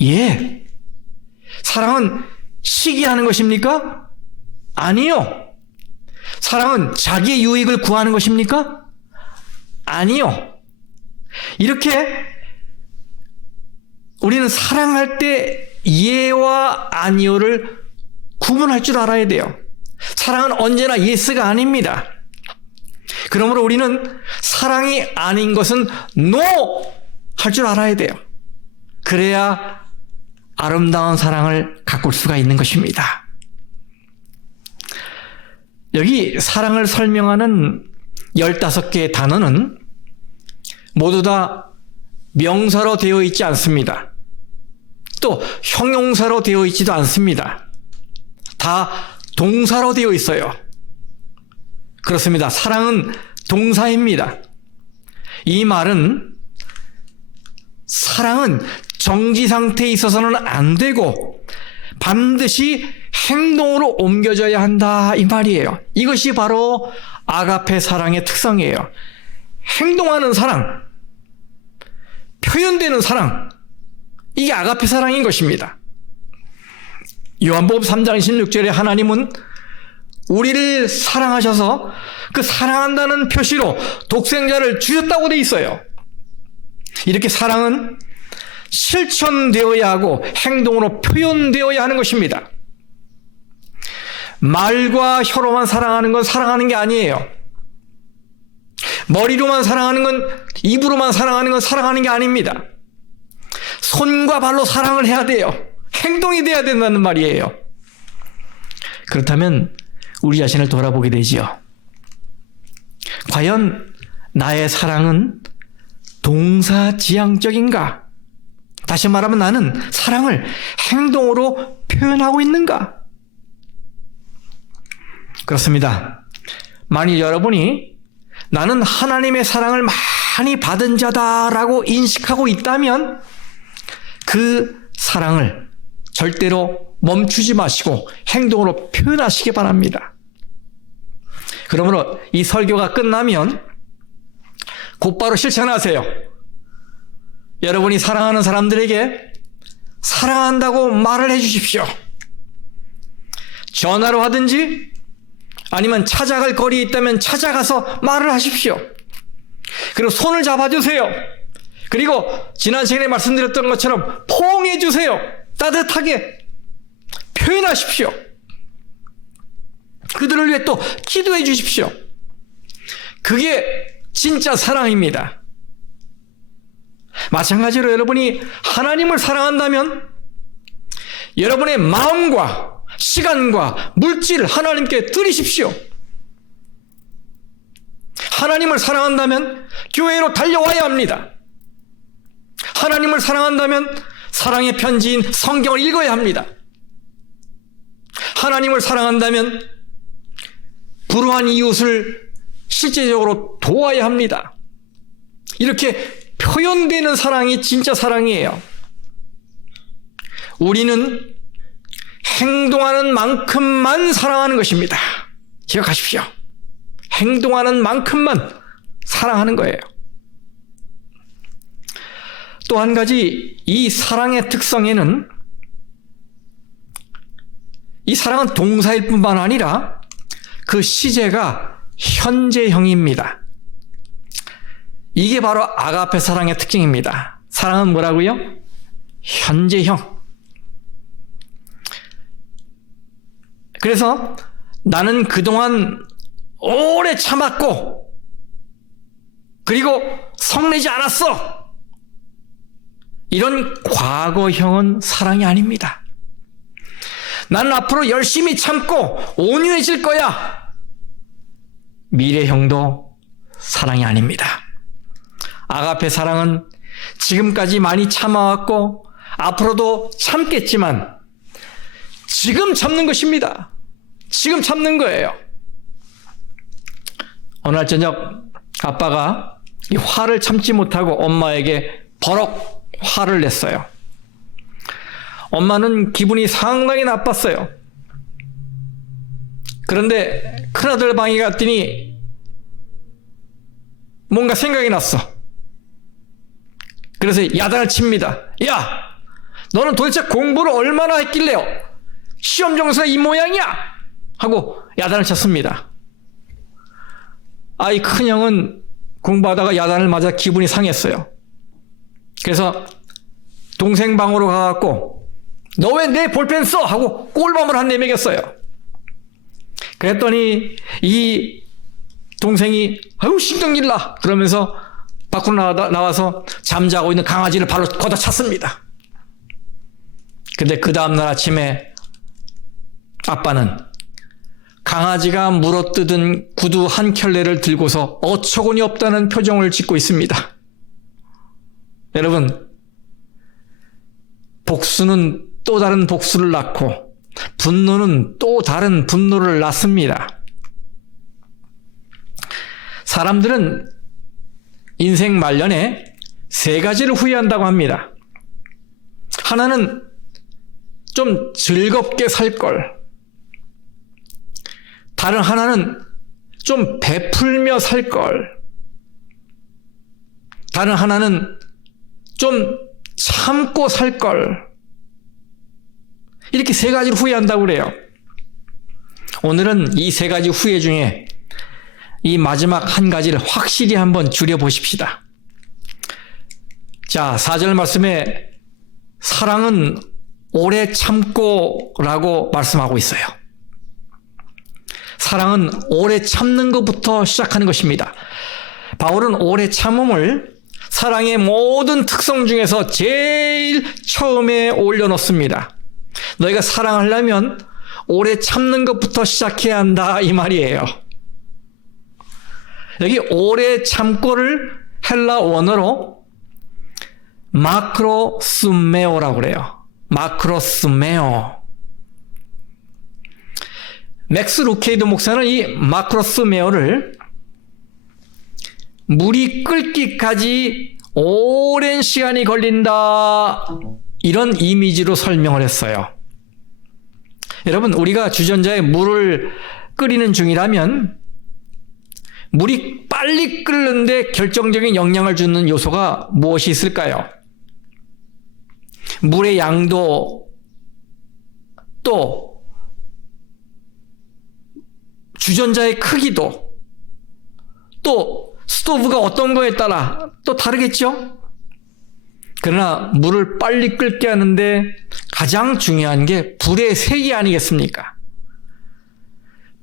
예. 사랑은 시기하는 것입니까? 아니요. 사랑은 자기의 유익을 구하는 것입니까? 아니요. 이렇게 우리는 사랑할 때 예와 아니요를 구분할 줄 알아야 돼요. 사랑은 언제나 예스가 아닙니다. 그러므로 우리는 사랑이 아닌 것은 NO 할 줄 알아야 돼요. 그래야 아름다운 사랑을 가꿀 수가 있는 것입니다. 여기 사랑을 설명하는 15개의 단어는 모두 다 명사로 되어 있지 않습니다. 또 형용사로 되어 있지도 않습니다. 다 동사로 되어 있어요. 그렇습니다. 사랑은 동사입니다. 이 말은 사랑은 정지 상태에 있어서는 안 되고 반드시 행동으로 옮겨져야 한다 이 말이에요. 이것이 바로 아가페 사랑의 특성이에요. 행동하는 사랑, 표현되는 사랑, 이게 아가페 사랑인 것입니다. 요한복음 3장 16절에 하나님은 우리를 사랑하셔서 그 사랑한다는 표시로 독생자를 주셨다고 돼 있어요. 이렇게 사랑은 실천되어야 하고 행동으로 표현되어야 하는 것입니다. 말과 혀로만 사랑하는 건 사랑하는 게 아니에요. 머리로만 사랑하는 건, 입으로만 사랑하는 건 사랑하는 게 아닙니다. 손과 발로 사랑을 해야 돼요. 행동이 돼야 된다는 말이에요. 그렇다면 우리 자신을 돌아보게 되지요. 과연 나의 사랑은 동사지향적인가? 다시 말하면 나는 사랑을 행동으로 표현하고 있는가? 그렇습니다. 만일 여러분이 나는 하나님의 사랑을 많이 받은 자다라고 인식하고 있다면 그 사랑을 절대로 멈추지 마시고 행동으로 표현하시기 바랍니다. 그러므로 이 설교가 끝나면 곧바로 실천하세요. 여러분이 사랑하는 사람들에게 사랑한다고 말을 해주십시오. 전화로 하든지 아니면 찾아갈 거리에 있다면 찾아가서 말을 하십시오. 그리고 손을 잡아주세요. 그리고 지난 시간에 말씀드렸던 것처럼 포옹해 주세요. 따뜻하게 표현하십시오. 그들을 위해 또 기도해 주십시오. 그게 진짜 사랑입니다. 마찬가지로 여러분이 하나님을 사랑한다면 여러분의 마음과 시간과 물질을 하나님께 드리십시오. 하나님을 사랑한다면 교회로 달려와야 합니다. 하나님을 사랑한다면 사랑의 편지인 성경을 읽어야 합니다. 하나님을 사랑한다면 불우한 이웃을 실제적으로 도와야 합니다. 이렇게 표현되는 사랑이 진짜 사랑이에요. 우리는 행동하는 만큼만 사랑하는 것입니다. 기억하십시오. 행동하는 만큼만 사랑하는 거예요. 또 한 가지 이 사랑의 특성에는 이 사랑은 동사일 뿐만 아니라 그 시제가 현재형입니다. 이게 바로 아가페 사랑의 특징입니다. 사랑은 뭐라고요? 현재형. 그래서 나는 그동안 오래 참았고 그리고 성내지 않았어. 이런 과거형은 사랑이 아닙니다. 나는 앞으로 열심히 참고 온유해질 거야. 미래형도 사랑이 아닙니다. 아가페 사랑은 지금까지 많이 참아왔고 앞으로도 참겠지만 지금 참는 것입니다. 지금 참는 거예요. 어느 날 저녁 아빠가 이 화를 참지 못하고 엄마에게 버럭 화를 냈어요. 엄마는 기분이 상당히 나빴어요. 그런데 큰아들 방에 갔더니 뭔가 생각이 났어. 그래서 야단을 칩니다. 야, 너는 도대체 공부를 얼마나 했길래요? 시험 점수가 이 모양이야! 하고 야단을 쳤습니다. 아이 큰형은 공부하다가 야단을 맞아 기분이 상했어요. 그래서 동생 방으로 가갖고 너 왜 내 볼펜 써? 하고 꼴밤을 한 대 먹였어요. 그랬더니 이 동생이 아유 신경질나 그러면서 밖으로 나와서 잠자고 있는 강아지를 발로 걷어찼습니다. 근데 그 다음날 아침에 아빠는 강아지가 물어뜯은 구두 한 켤레를 들고서 어처구니 없다는 표정을 짓고 있습니다. 여러분, 복수는 또 다른 복수를 낳고 분노는 또 다른 분노를 낳습니다. 사람들은 인생 말년에 세 가지를 후회한다고 합니다. 하나는 좀 즐겁게 살 걸. 다른 하나는 좀 베풀며 살 걸. 다른 하나는 좀 참고 살 걸. 이렇게 세 가지를 후회한다고 그래요. 오늘은 이 세 가지 후회 중에 이 마지막 한 가지를 확실히 한번 줄여보십시다. 자, 4절 말씀에 사랑은 오래 참고 라고 말씀하고 있어요. 사랑은 오래 참는 것부터 시작하는 것입니다. 바울은 오래 참음을 사랑의 모든 특성 중에서 제일 처음에 올려놓습니다. 너희가 사랑하려면 오래 참는 것부터 시작해야 한다 이 말이에요. 여기 오래 참고를 헬라 원어로 마크로스메오라고 그래요. 마크로스메오. 맥스 루케이드 목사는 이 마크로스메오를 물이 끓기까지 오랜 시간이 걸린다 이런 이미지로 설명을 했어요. 여러분, 우리가 주전자에 물을 끓이는 중이라면 물이 빨리 끓는데 결정적인 영향을 주는 요소가 무엇이 있을까요? 물의 양도, 또 주전자의 크기도, 또 스토브가 어떤 거에 따라 또 다르겠죠? 그러나 물을 빨리 끓게 하는데 가장 중요한 게 불의 세기 아니겠습니까?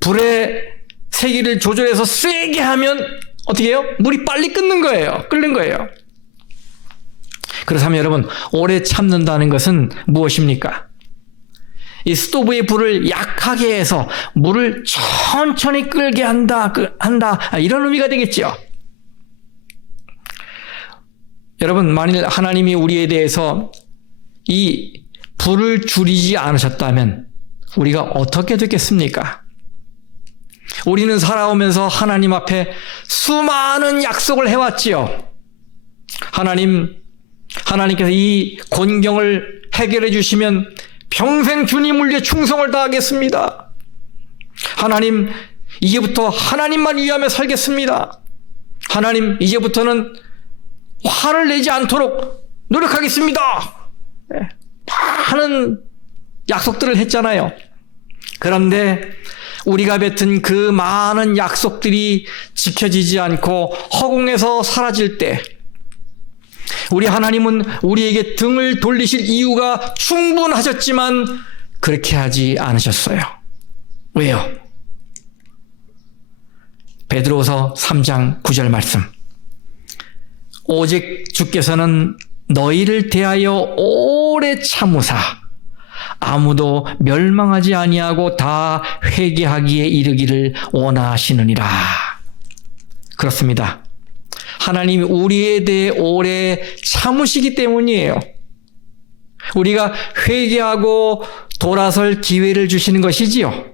불의 세기를 조절해서 세게 하면 어떻게 해요? 물이 빨리 끓는 거예요. 그렇다면 여러분, 오래 참는다는 것은 무엇입니까? 이 스토브의 불을 약하게 해서 물을 천천히 끓게 한다 이런 의미가 되겠죠. 여러분, 만일 하나님이 우리에 대해서 이 불을 줄이지 않으셨다면 우리가 어떻게 됐겠습니까? 우리는 살아오면서 하나님 앞에 수많은 약속을 해왔지요. 하나님께서 이 곤경을 해결해 주시면 평생 주님을 위해 충성을 다하겠습니다. 하나님, 이제부터 하나님만 위하며 살겠습니다. 하나님, 이제부터는 화를 내지 않도록 노력하겠습니다. 많은 약속들을 했잖아요. 그런데 우리가 뱉은 그 많은 약속들이 지켜지지 않고 허공에서 사라질 때 우리 하나님은 우리에게 등을 돌리실 이유가 충분하셨지만 그렇게 하지 않으셨어요. 왜요? 베드로서 3장 9절 말씀. 오직 주께서는 너희를 대하여 오래 참으사 아무도 멸망하지 아니하고 다 회개하기에 이르기를 원하시느니라. 그렇습니다. 하나님이 우리에 대해 오래 참으시기 때문이에요. 우리가 회개하고 돌아설 기회를 주시는 것이지요.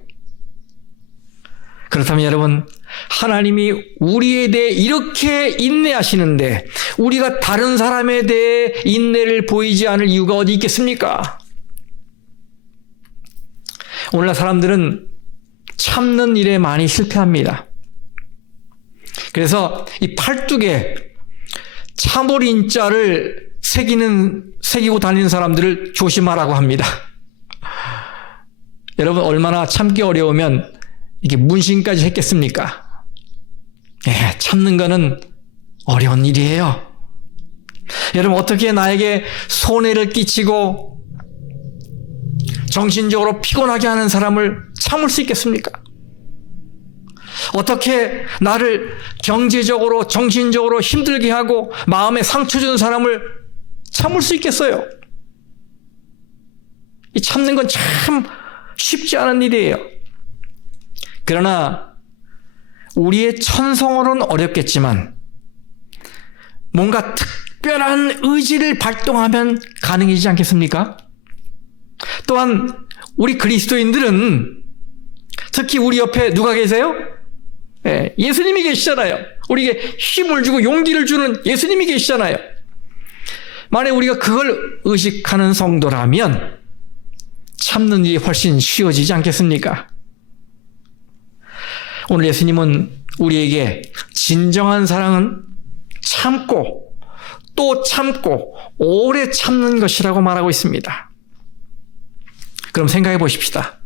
그렇다면 여러분, 하나님이 우리에 대해 이렇게 인내하시는데 우리가 다른 사람에 대해 인내를 보이지 않을 이유가 어디 있겠습니까? 오늘날 사람들은 참는 일에 많이 실패합니다. 그래서 이 팔뚝에 참을인자를 새기고 다니는 사람들을 조심하라고 합니다. 여러분, 얼마나 참기 어려우면 이게 문신까지 했겠습니까? 참는 거는 어려운 일이에요. 여러분, 어떻게 나에게 손해를 끼치고 정신적으로 피곤하게 하는 사람을 참을 수 있겠습니까? 어떻게 나를 경제적으로, 정신적으로 힘들게 하고 마음에 상처 주는 사람을 참을 수 있겠어요? 이 참는 건 참 쉽지 않은 일이에요. 그러나 우리의 천성으로는 어렵겠지만 뭔가 특별한 의지를 발동하면 가능해지지 않겠습니까? 또한 우리 그리스도인들은, 특히 우리 옆에 누가 계세요? 예수님이 계시잖아요. 우리에게 힘을 주고 용기를 주는 예수님이 계시잖아요. 만약 우리가 그걸 의식하는 성도라면 참는 일이 훨씬 쉬워지지 않겠습니까? 오늘 예수님은 우리에게 진정한 사랑은 참고 또 참고 오래 참는 것이라고 말하고 있습니다. 그럼 생각해 보십시다.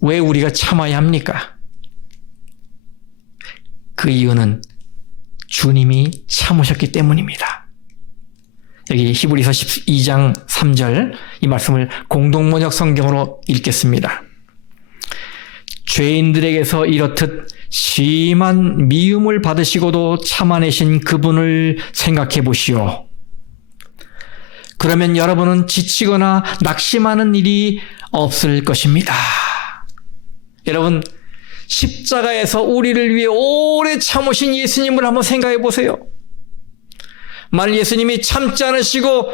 왜 우리가 참아야 합니까? 그 이유는 주님이 참으셨기 때문입니다. 여기 히브리서 12장 3절 이 말씀을 공동번역 성경으로 읽겠습니다. 죄인들에게서 이렇듯 심한 미움을 받으시고도 참아내신 그분을 생각해 보시오. 그러면 여러분은 지치거나 낙심하는 일이 없을 것입니다. 여러분, 십자가에서 우리를 위해 오래 참으신 예수님을 한번 생각해 보세요. 만일 예수님이 참지 않으시고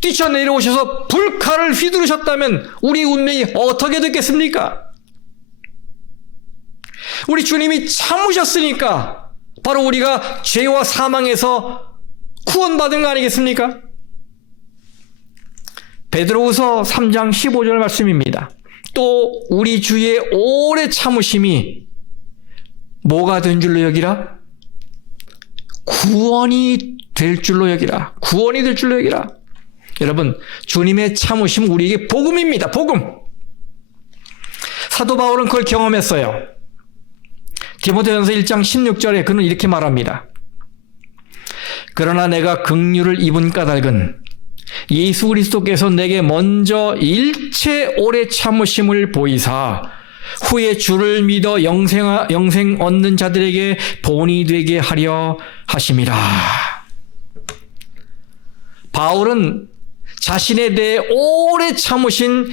뛰쳐내려오셔서 불칼을 휘두르셨다면 우리 운명이 어떻게 됐겠습니까? 우리 주님이 참으셨으니까 바로 우리가 죄와 사망에서 구원받은 거 아니겠습니까? 베드로후서 3장 15절 말씀입니다. 또 우리 주의 오래 참으심이 뭐가 된 줄로 여기라? 구원이 될 줄로 여기라. 구원이 될 줄로 여기라. 여러분, 주님의 참으심 우리에게 복음입니다. 복음. 사도 바울은 그걸 경험했어요. 디모데전서 1장 16절에 그는 이렇게 말합니다. 그러나 내가 긍휼을 입은 까닭은 예수 그리스도께서 내게 먼저 일체 오래 참으심을 보이사 후에 주를 믿어 영생 얻는 자들에게 본이 되게 하려 하심이라. 바울은 자신에 대해 오래 참으신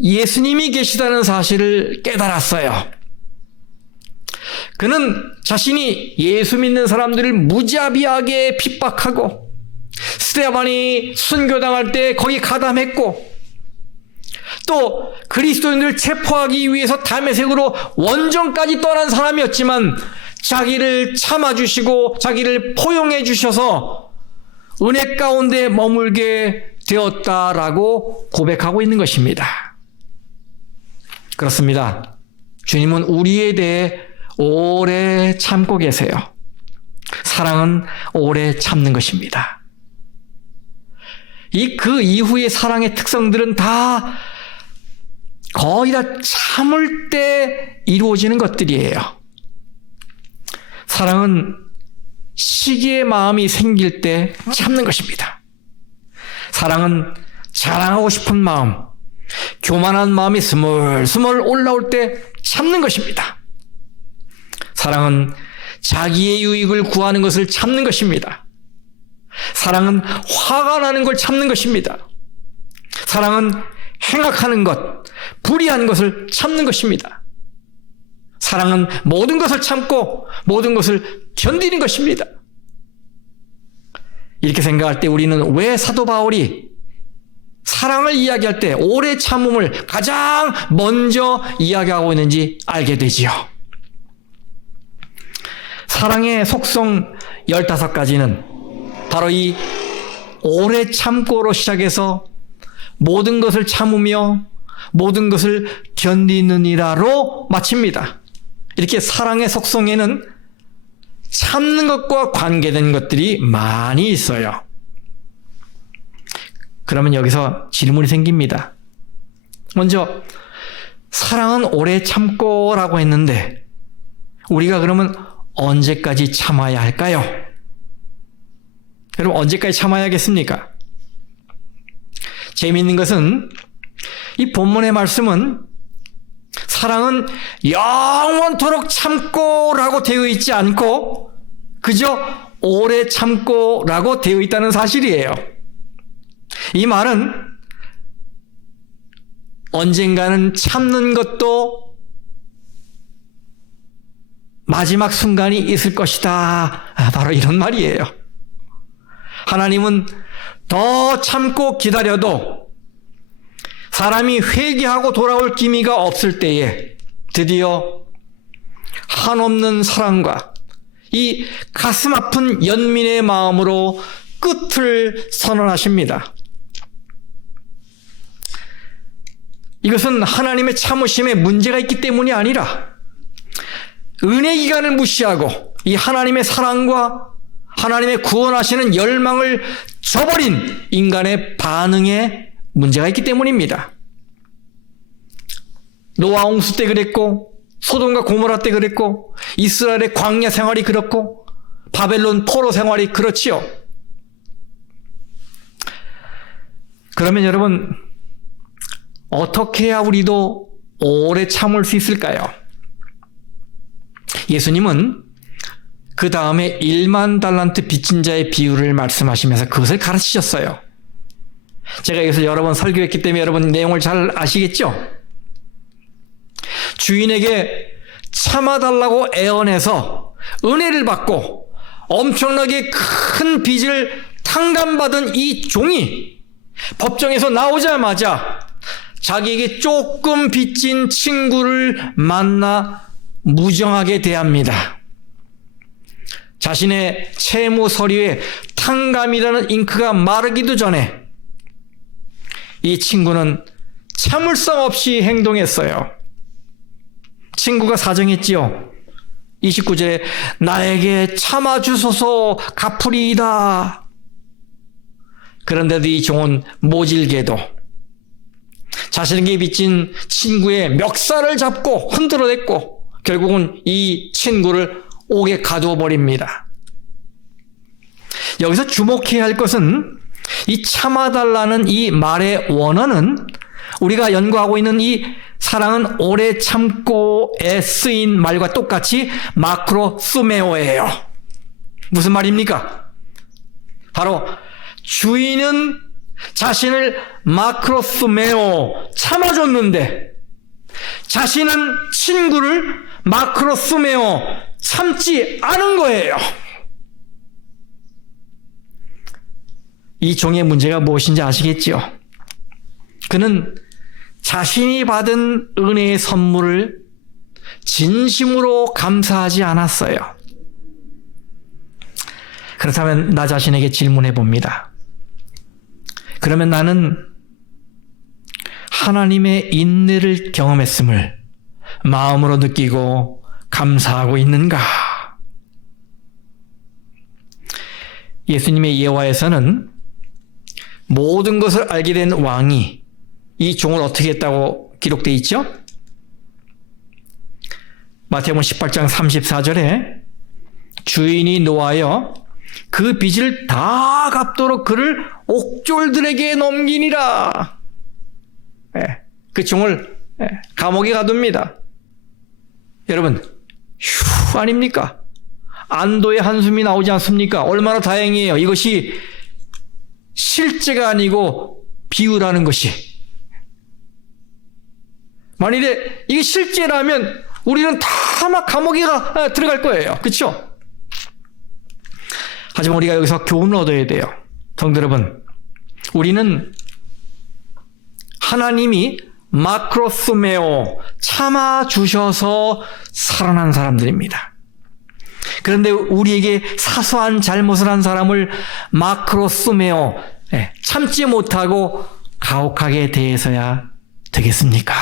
예수님이 계시다는 사실을 깨달았어요. 그는 자신이 예수 믿는 사람들을 무자비하게 핍박하고 스데반이 순교당할 때 거기 가담했고 또 그리스도인들을 체포하기 위해서 다메섹으로 원정까지 떠난 사람이었지만 자기를 참아주시고 자기를 포용해 주셔서 은혜 가운데 머물게 되었다라고 고백하고 있는 것입니다. 그렇습니다. 주님은 우리에 대해 오래 참고 계세요. 사랑은 오래 참는 것입니다. 그 이후의 사랑의 특성들은 다 거의 다 참을 때 이루어지는 것들이에요. 사랑은 시기의 마음이 생길 때 참는 것입니다. 사랑은 자랑하고 싶은 마음, 교만한 마음이 스물스물 올라올 때 참는 것입니다. 사랑은 자기의 유익을 구하는 것을 참는 것입니다. 사랑은 화가 나는 걸 참는 것입니다. 사랑은 행악하는 것, 불의한 것을 참는 것입니다. 사랑은 모든 것을 참고 모든 것을 견디는 것입니다. 이렇게 생각할 때 우리는 왜 사도 바울이 사랑을 이야기할 때 오래 참음을 가장 먼저 이야기하고 있는지 알게 되지요. 사랑의 속성 15가지는 바로 이 오래 참고로 시작해서 모든 것을 참으며 모든 것을 견디느니라로 마칩니다. 이렇게 사랑의 속성에는 참는 것과 관계된 것들이 많이 있어요. 그러면 여기서 질문이 생깁니다. 먼저 사랑은 오래 참고라고 했는데 우리가 그러면 언제까지 참아야 할까요? 여러분 언제까지 참아야겠습니까? 재미있는 것은 이 본문의 말씀은 사랑은 영원토록 참고라고 되어 있지 않고 그저 오래 참고라고 되어 있다는 사실이에요. 이 말은 언젠가는 참는 것도 마지막 순간이 있을 것이다. 바로 이런 말이에요. 하나님은 더 참고 기다려도 사람이 회개하고 돌아올 기미가 없을 때에 드디어 한없는 사랑과 이 가슴 아픈 연민의 마음으로 끝을 선언하십니다. 이것은 하나님의 참으심에 문제가 있기 때문이 아니라 은혜 기간을 무시하고 이 하나님의 사랑과 하나님의 구원하시는 열망을 저버린 인간의 반응에 문제가 있기 때문입니다. 노아 홍수 때 그랬고 소돔과 고모라 때 그랬고 이스라엘의 광야 생활이 그렇고 바벨론 포로 생활이 그렇지요. 그러면 여러분 어떻게 해야 우리도 오래 참을 수 있을까요? 예수님은 그 다음에 1만 달란트 빚진 자의 비유를 말씀하시면서 그것을 가르치셨어요. 제가 여기서 여러 번 설교했기 때문에 여러분 내용을 잘 아시겠죠? 주인에게 참아달라고 애원해서 은혜를 받고 엄청나게 큰 빚을 탕감받은 이 종이 법정에서 나오자마자 자기에게 조금 빚진 친구를 만나 무정하게 대합니다. 자신의 채무 서류에 탕감이라는 잉크가 마르기도 전에 이 친구는 참을성 없이 행동했어요. 친구가 사정했지요. 29절에 나에게 참아주소서 갚으리이다. 그런데도 이 종은 모질게도 자신에게 빚진 친구의 멱살을 잡고 흔들어댔고 결국은 이 친구를 옥에 가두어 버립니다. 여기서 주목해야 할 것은 이 참아달라는 이 말의 원어는 우리가 연구하고 있는 이 사랑은 오래 참고에 쓰인 말과 똑같이 마크로수메오예요. 무슨 말입니까? 바로 주인은 자신을 마크로수메오 참아줬는데 자신은 친구를 마크로수메오 참지 않은 거예요. 이 종의 문제가 무엇인지 아시겠지요? 그는 자신이 받은 은혜의 선물을 진심으로 감사하지 않았어요. 그렇다면 나 자신에게 질문해 봅니다. 그러면 나는 하나님의 인내를 경험했음을 마음으로 느끼고 감사하고 있는가? 예수님의 예화에서는 모든 것을 알게 된 왕이 이 종을 어떻게 했다고 기록되어 있죠? 마태복음 18장 34절에 주인이 노하여 그 빚을 다 갚도록 그를 옥졸들에게 넘기니라. 그 종을 감옥에 가둡니다. 여러분, 휴 아닙니까? 안도의 한숨이 나오지 않습니까? 얼마나 다행이에요. 이것이 실제가 아니고 비유라는 것이. 만일에 이게 실제라면 우리는 다 막 감옥에 들어갈 거예요. 그렇죠? 하지만 우리가 여기서 교훈을 얻어야 돼요. 성도 여러분, 우리는 하나님이 마크로스메오 참아주셔서 살아난 사람들입니다. 그런데 우리에게 사소한 잘못을 한 사람을 마크로스메오 참지 못하고 가혹하게 대해서야 되겠습니까?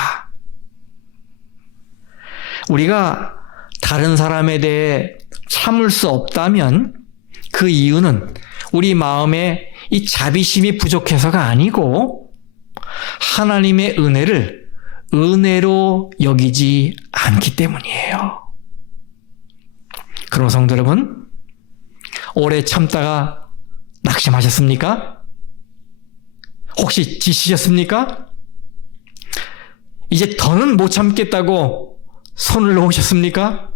우리가 다른 사람에 대해 참을 수 없다면 그 이유는 우리 마음에 이 자비심이 부족해서가 아니고 하나님의 은혜를 은혜로 여기지 않기 때문이에요. 그럼 성도 여러분, 오래 참다가 낙심하셨습니까? 혹시 지치셨습니까? 이제 더는 못 참겠다고 손을 놓으셨습니까?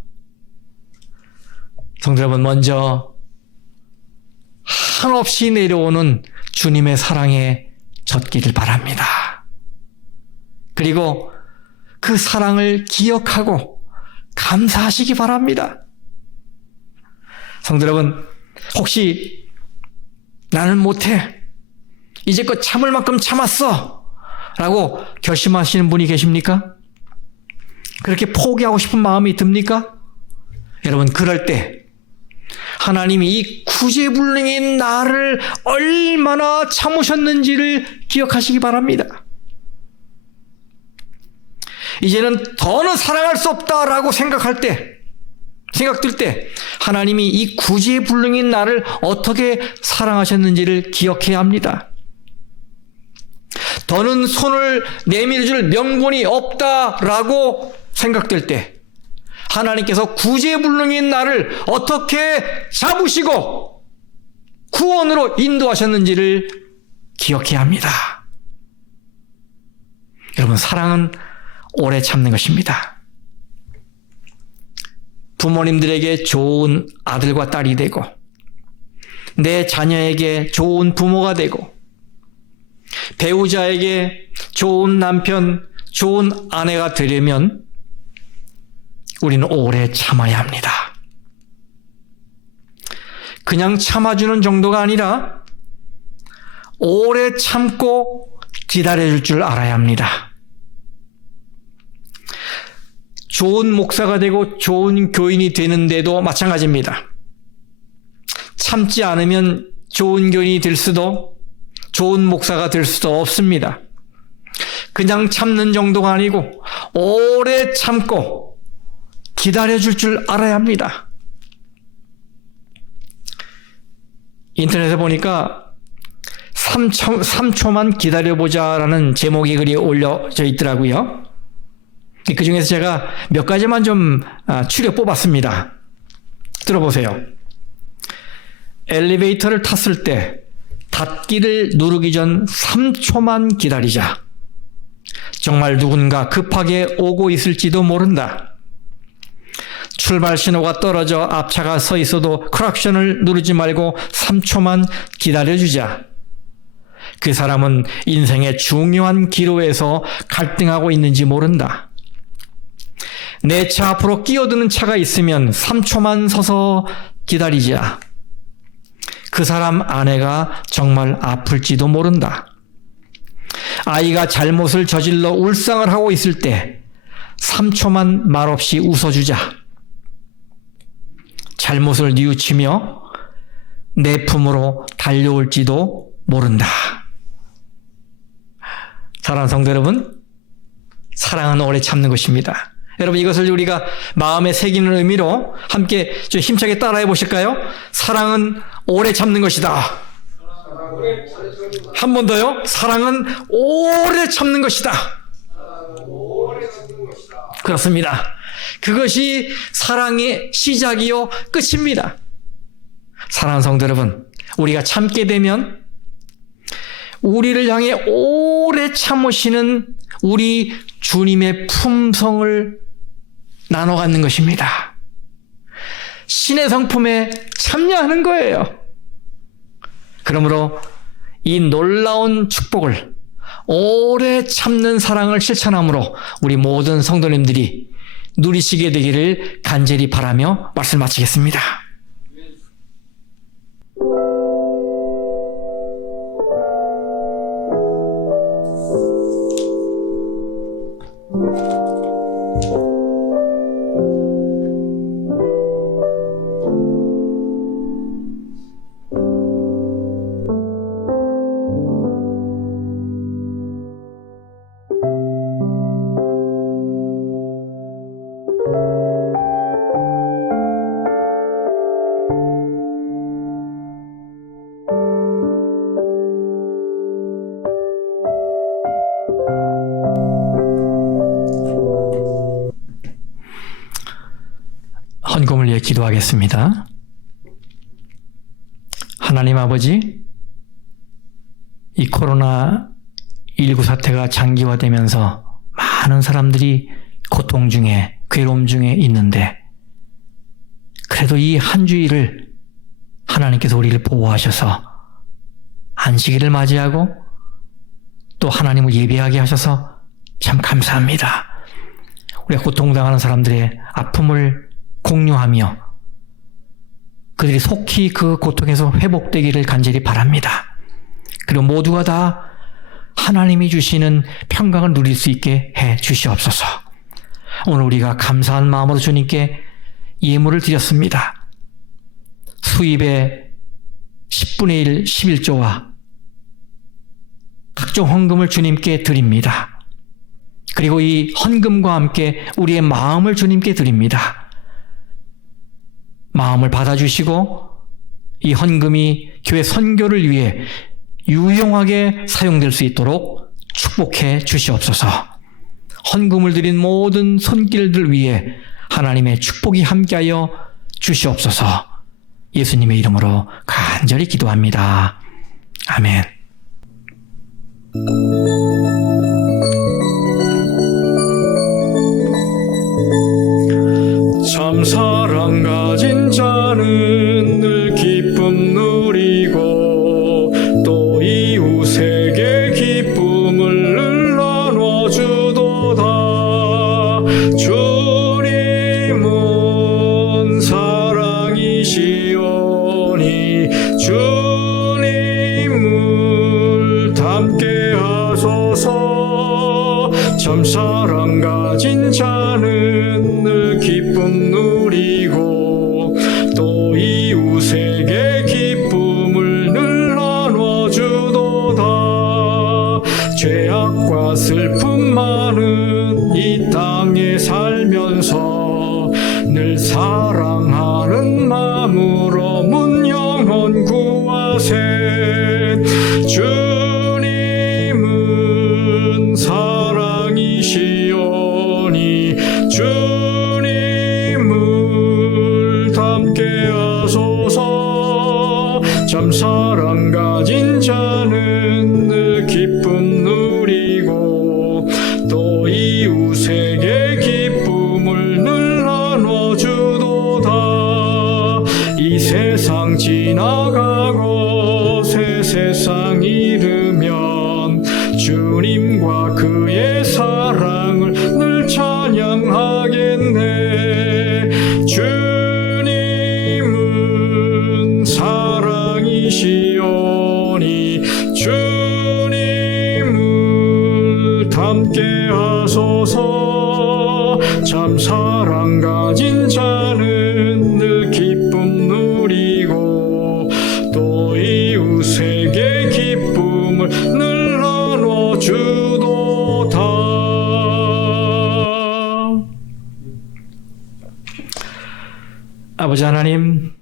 성도 여러분, 먼저 한없이 내려오는 주님의 사랑에 젖기를 바랍니다. 그리고 그 사랑을 기억하고 감사하시기 바랍니다. 성도 여러분, 혹시 나는 못해, 이제껏 참을 만큼 참았어 라고 결심하시는 분이 계십니까? 그렇게 포기하고 싶은 마음이 듭니까? 여러분, 그럴 때 하나님이 이 구제불능인 나를 얼마나 참으셨는지를 기억하시기 바랍니다. 이제는 더는 사랑할 수 없다라고 생각될 때 하나님이 이 구제불능인 나를 어떻게 사랑하셨는지를 기억해야 합니다. 더는 손을 내밀어줄 명분이 없다라고 생각될 때 하나님께서 구제불능인 나를 어떻게 잡으시고 구원으로 인도하셨는지를 기억해야 합니다. 여러분, 사랑은 오래 참는 것입니다. 부모님들에게 좋은 아들과 딸이 되고 내 자녀에게 좋은 부모가 되고 배우자에게 좋은 남편, 좋은 아내가 되려면 우리는 오래 참아야 합니다. 그냥 참아주는 정도가 아니라 오래 참고 기다려줄 줄 알아야 합니다. 좋은 목사가 되고 좋은 교인이 되는데도 마찬가지입니다. 참지 않으면 좋은 교인이 될 수도 좋은 목사가 될 수도 없습니다. 그냥 참는 정도가 아니고 오래 참고 기다려줄 줄 알아야 합니다. 인터넷에 보니까 3초만 기다려보자라는 제목의 글이 올려져 있더라고요. 그 중에서 제가 몇 가지만 좀 추려 뽑았습니다. 들어보세요. 엘리베이터를 탔을 때 닫기를 누르기 전 3초만 기다리자. 정말 누군가 급하게 오고 있을지도 모른다. 출발 신호가 떨어져 앞차가 서 있어도 크락션을 누르지 말고 3초만 기다려주자. 그 사람은 인생의 중요한 기로에서 갈등하고 있는지 모른다. 내 차 앞으로 끼어드는 차가 있으면 3초만 서서 기다리자. 그 사람 아내가 정말 아플지도 모른다. 아이가 잘못을 저질러 울상을 하고 있을 때 3초만 말없이 웃어주자. 잘못을 뉘우치며 내 품으로 달려올지도 모른다. 사랑하는 성도 여러분, 사랑은 오래 참는 것입니다. 여러분, 이것을 우리가 마음에 새기는 의미로 함께 좀 힘차게 따라해 보실까요? 사랑은 오래 참는 것이다. 한 번 더요. 사랑은 오래 참는 것이다. 그렇습니다. 그것이 사랑의 시작이요 끝입니다. 사랑하는 성도 여러분, 우리가 참게 되면 우리를 향해 오래 참으시는 우리 주님의 품성을 나눠 갖는 것입니다. 신의 성품에 참여하는 거예요. 그러므로 이 놀라운 축복을, 오래 참는 사랑을 실천함으로 우리 모든 성도님들이 누리시게 되기를 간절히 바라며 말씀 마치겠습니다. 헌금을 위해 기도하겠습니다. 하나님 아버지, 이 코로나19 사태가 장기화되면서 많은 사람들이 고통 중에, 괴로움 중에 있는데, 그래도 이 한 주일을 하나님께서 우리를 보호하셔서 안식일을 맞이하고 또 하나님을 예배하게 하셔서 참 감사합니다. 우리가 고통당하는 사람들의 아픔을 공유하며 그들이 속히 그 고통에서 회복되기를 간절히 바랍니다. 그리고 모두가 다 하나님이 주시는 평강을 누릴 수 있게 해 주시옵소서. 오늘 우리가 감사한 마음으로 주님께 예물을 드렸습니다. 수입의 10분의 1, 11조와 각종 헌금을 주님께 드립니다. 그리고 이 헌금과 함께 우리의 마음을 주님께 드립니다. 마음을 받아주시고 이 헌금이 교회 선교를 위해 유용하게 사용될 수 있도록 축복해 주시옵소서. 헌금을 드린 모든 손길들 위해 하나님의 축복이 함께하여 주시옵소서. 예수님의 이름으로 간절히 기도합니다. 아멘. 참 사랑 가진 자는 늘 기쁨 누리고 또 이웃에게 기쁨을 늘 나눠주도다. 주님은 사랑이시오니 주님을 닮게 하소서. 참 사랑 가진 자는 늘 기쁨 누리고 또 이웃에게 기쁨을 늘 나눠주도다. 죄악과 슬픔 많은 이 땅에 살면서 늘 사랑하는 마음으로 문 영혼 구하세. 주님은 사랑이시오니 주님을 닮게 하소서. 참 사랑 가진 자는 늘 기쁨 누리고 또 이웃에게 기쁨을 늘 나눠주도다. 이 세상 지나가고 새 세상 이르면 주님과 그의 사랑을 늘 찬양하겠네. 주님은 사랑이시오니 주님을 닮게 하소서. 참 사랑 가진 자는 늘 기쁨 누리고 또 이웃에게 기쁨을 늘 나눠주도다. 아버지 하나님,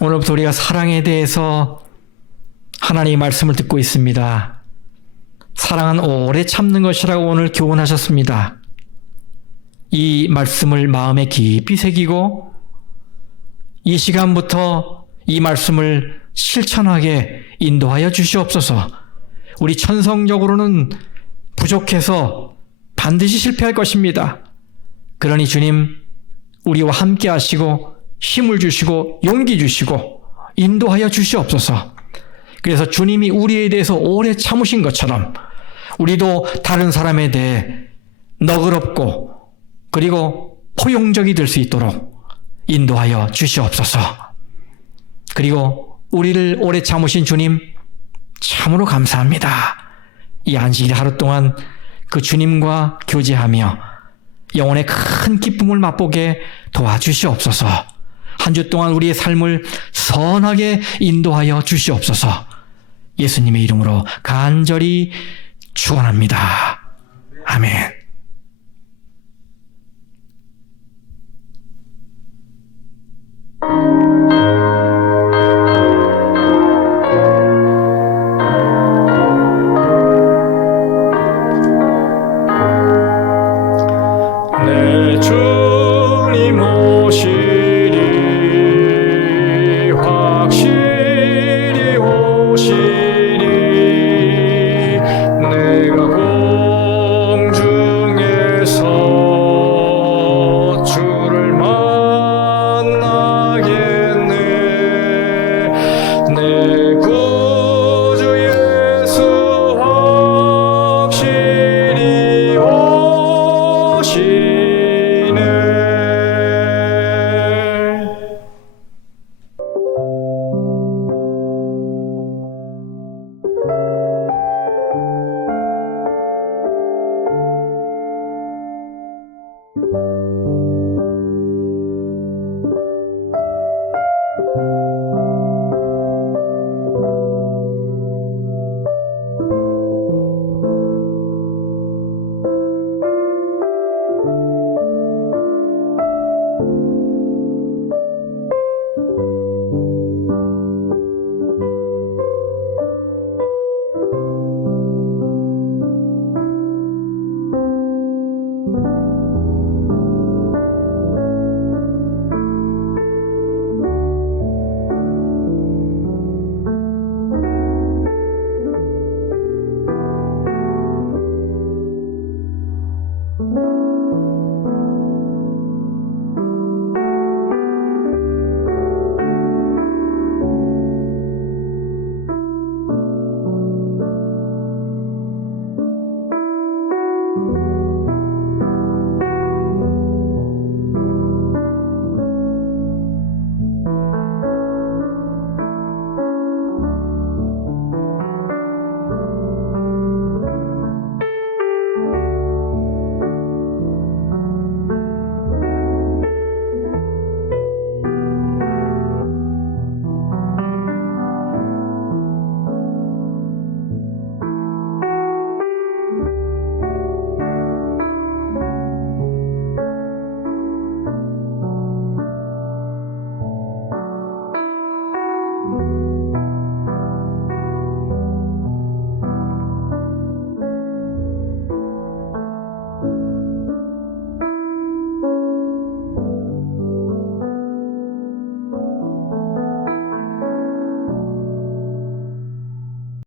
오늘부터 우리가 사랑에 대해서 하나님의 말씀을 듣고 있습니다. 사랑은 오래 참는 것이라고 오늘 교훈하셨습니다. 이 말씀을 마음에 깊이 새기고 이 시간부터 이 말씀을 실천하게 인도하여 주시옵소서. 우리 천성적으로는 부족해서 반드시 실패할 것입니다. 그러니 주님, 우리와 함께 하시고 힘을 주시고 용기 주시고 인도하여 주시옵소서. 그래서 주님이 우리에 대해서 오래 참으신 것처럼 우리도 다른 사람에 대해 너그럽고 그리고 포용적이 될 수 있도록 인도하여 주시옵소서. 그리고 우리를 오래 참으신 주님 참으로 감사합니다. 이 안식일 하루 동안 그 주님과 교제하며 영혼의 큰 기쁨을 맛보게 도와주시옵소서. 한 주 동안 우리의 삶을 선하게 인도하여 주시옵소서. 예수님의 이름으로 간절히 축원합니다. 아멘. 내 주님 오시 주시옵소서.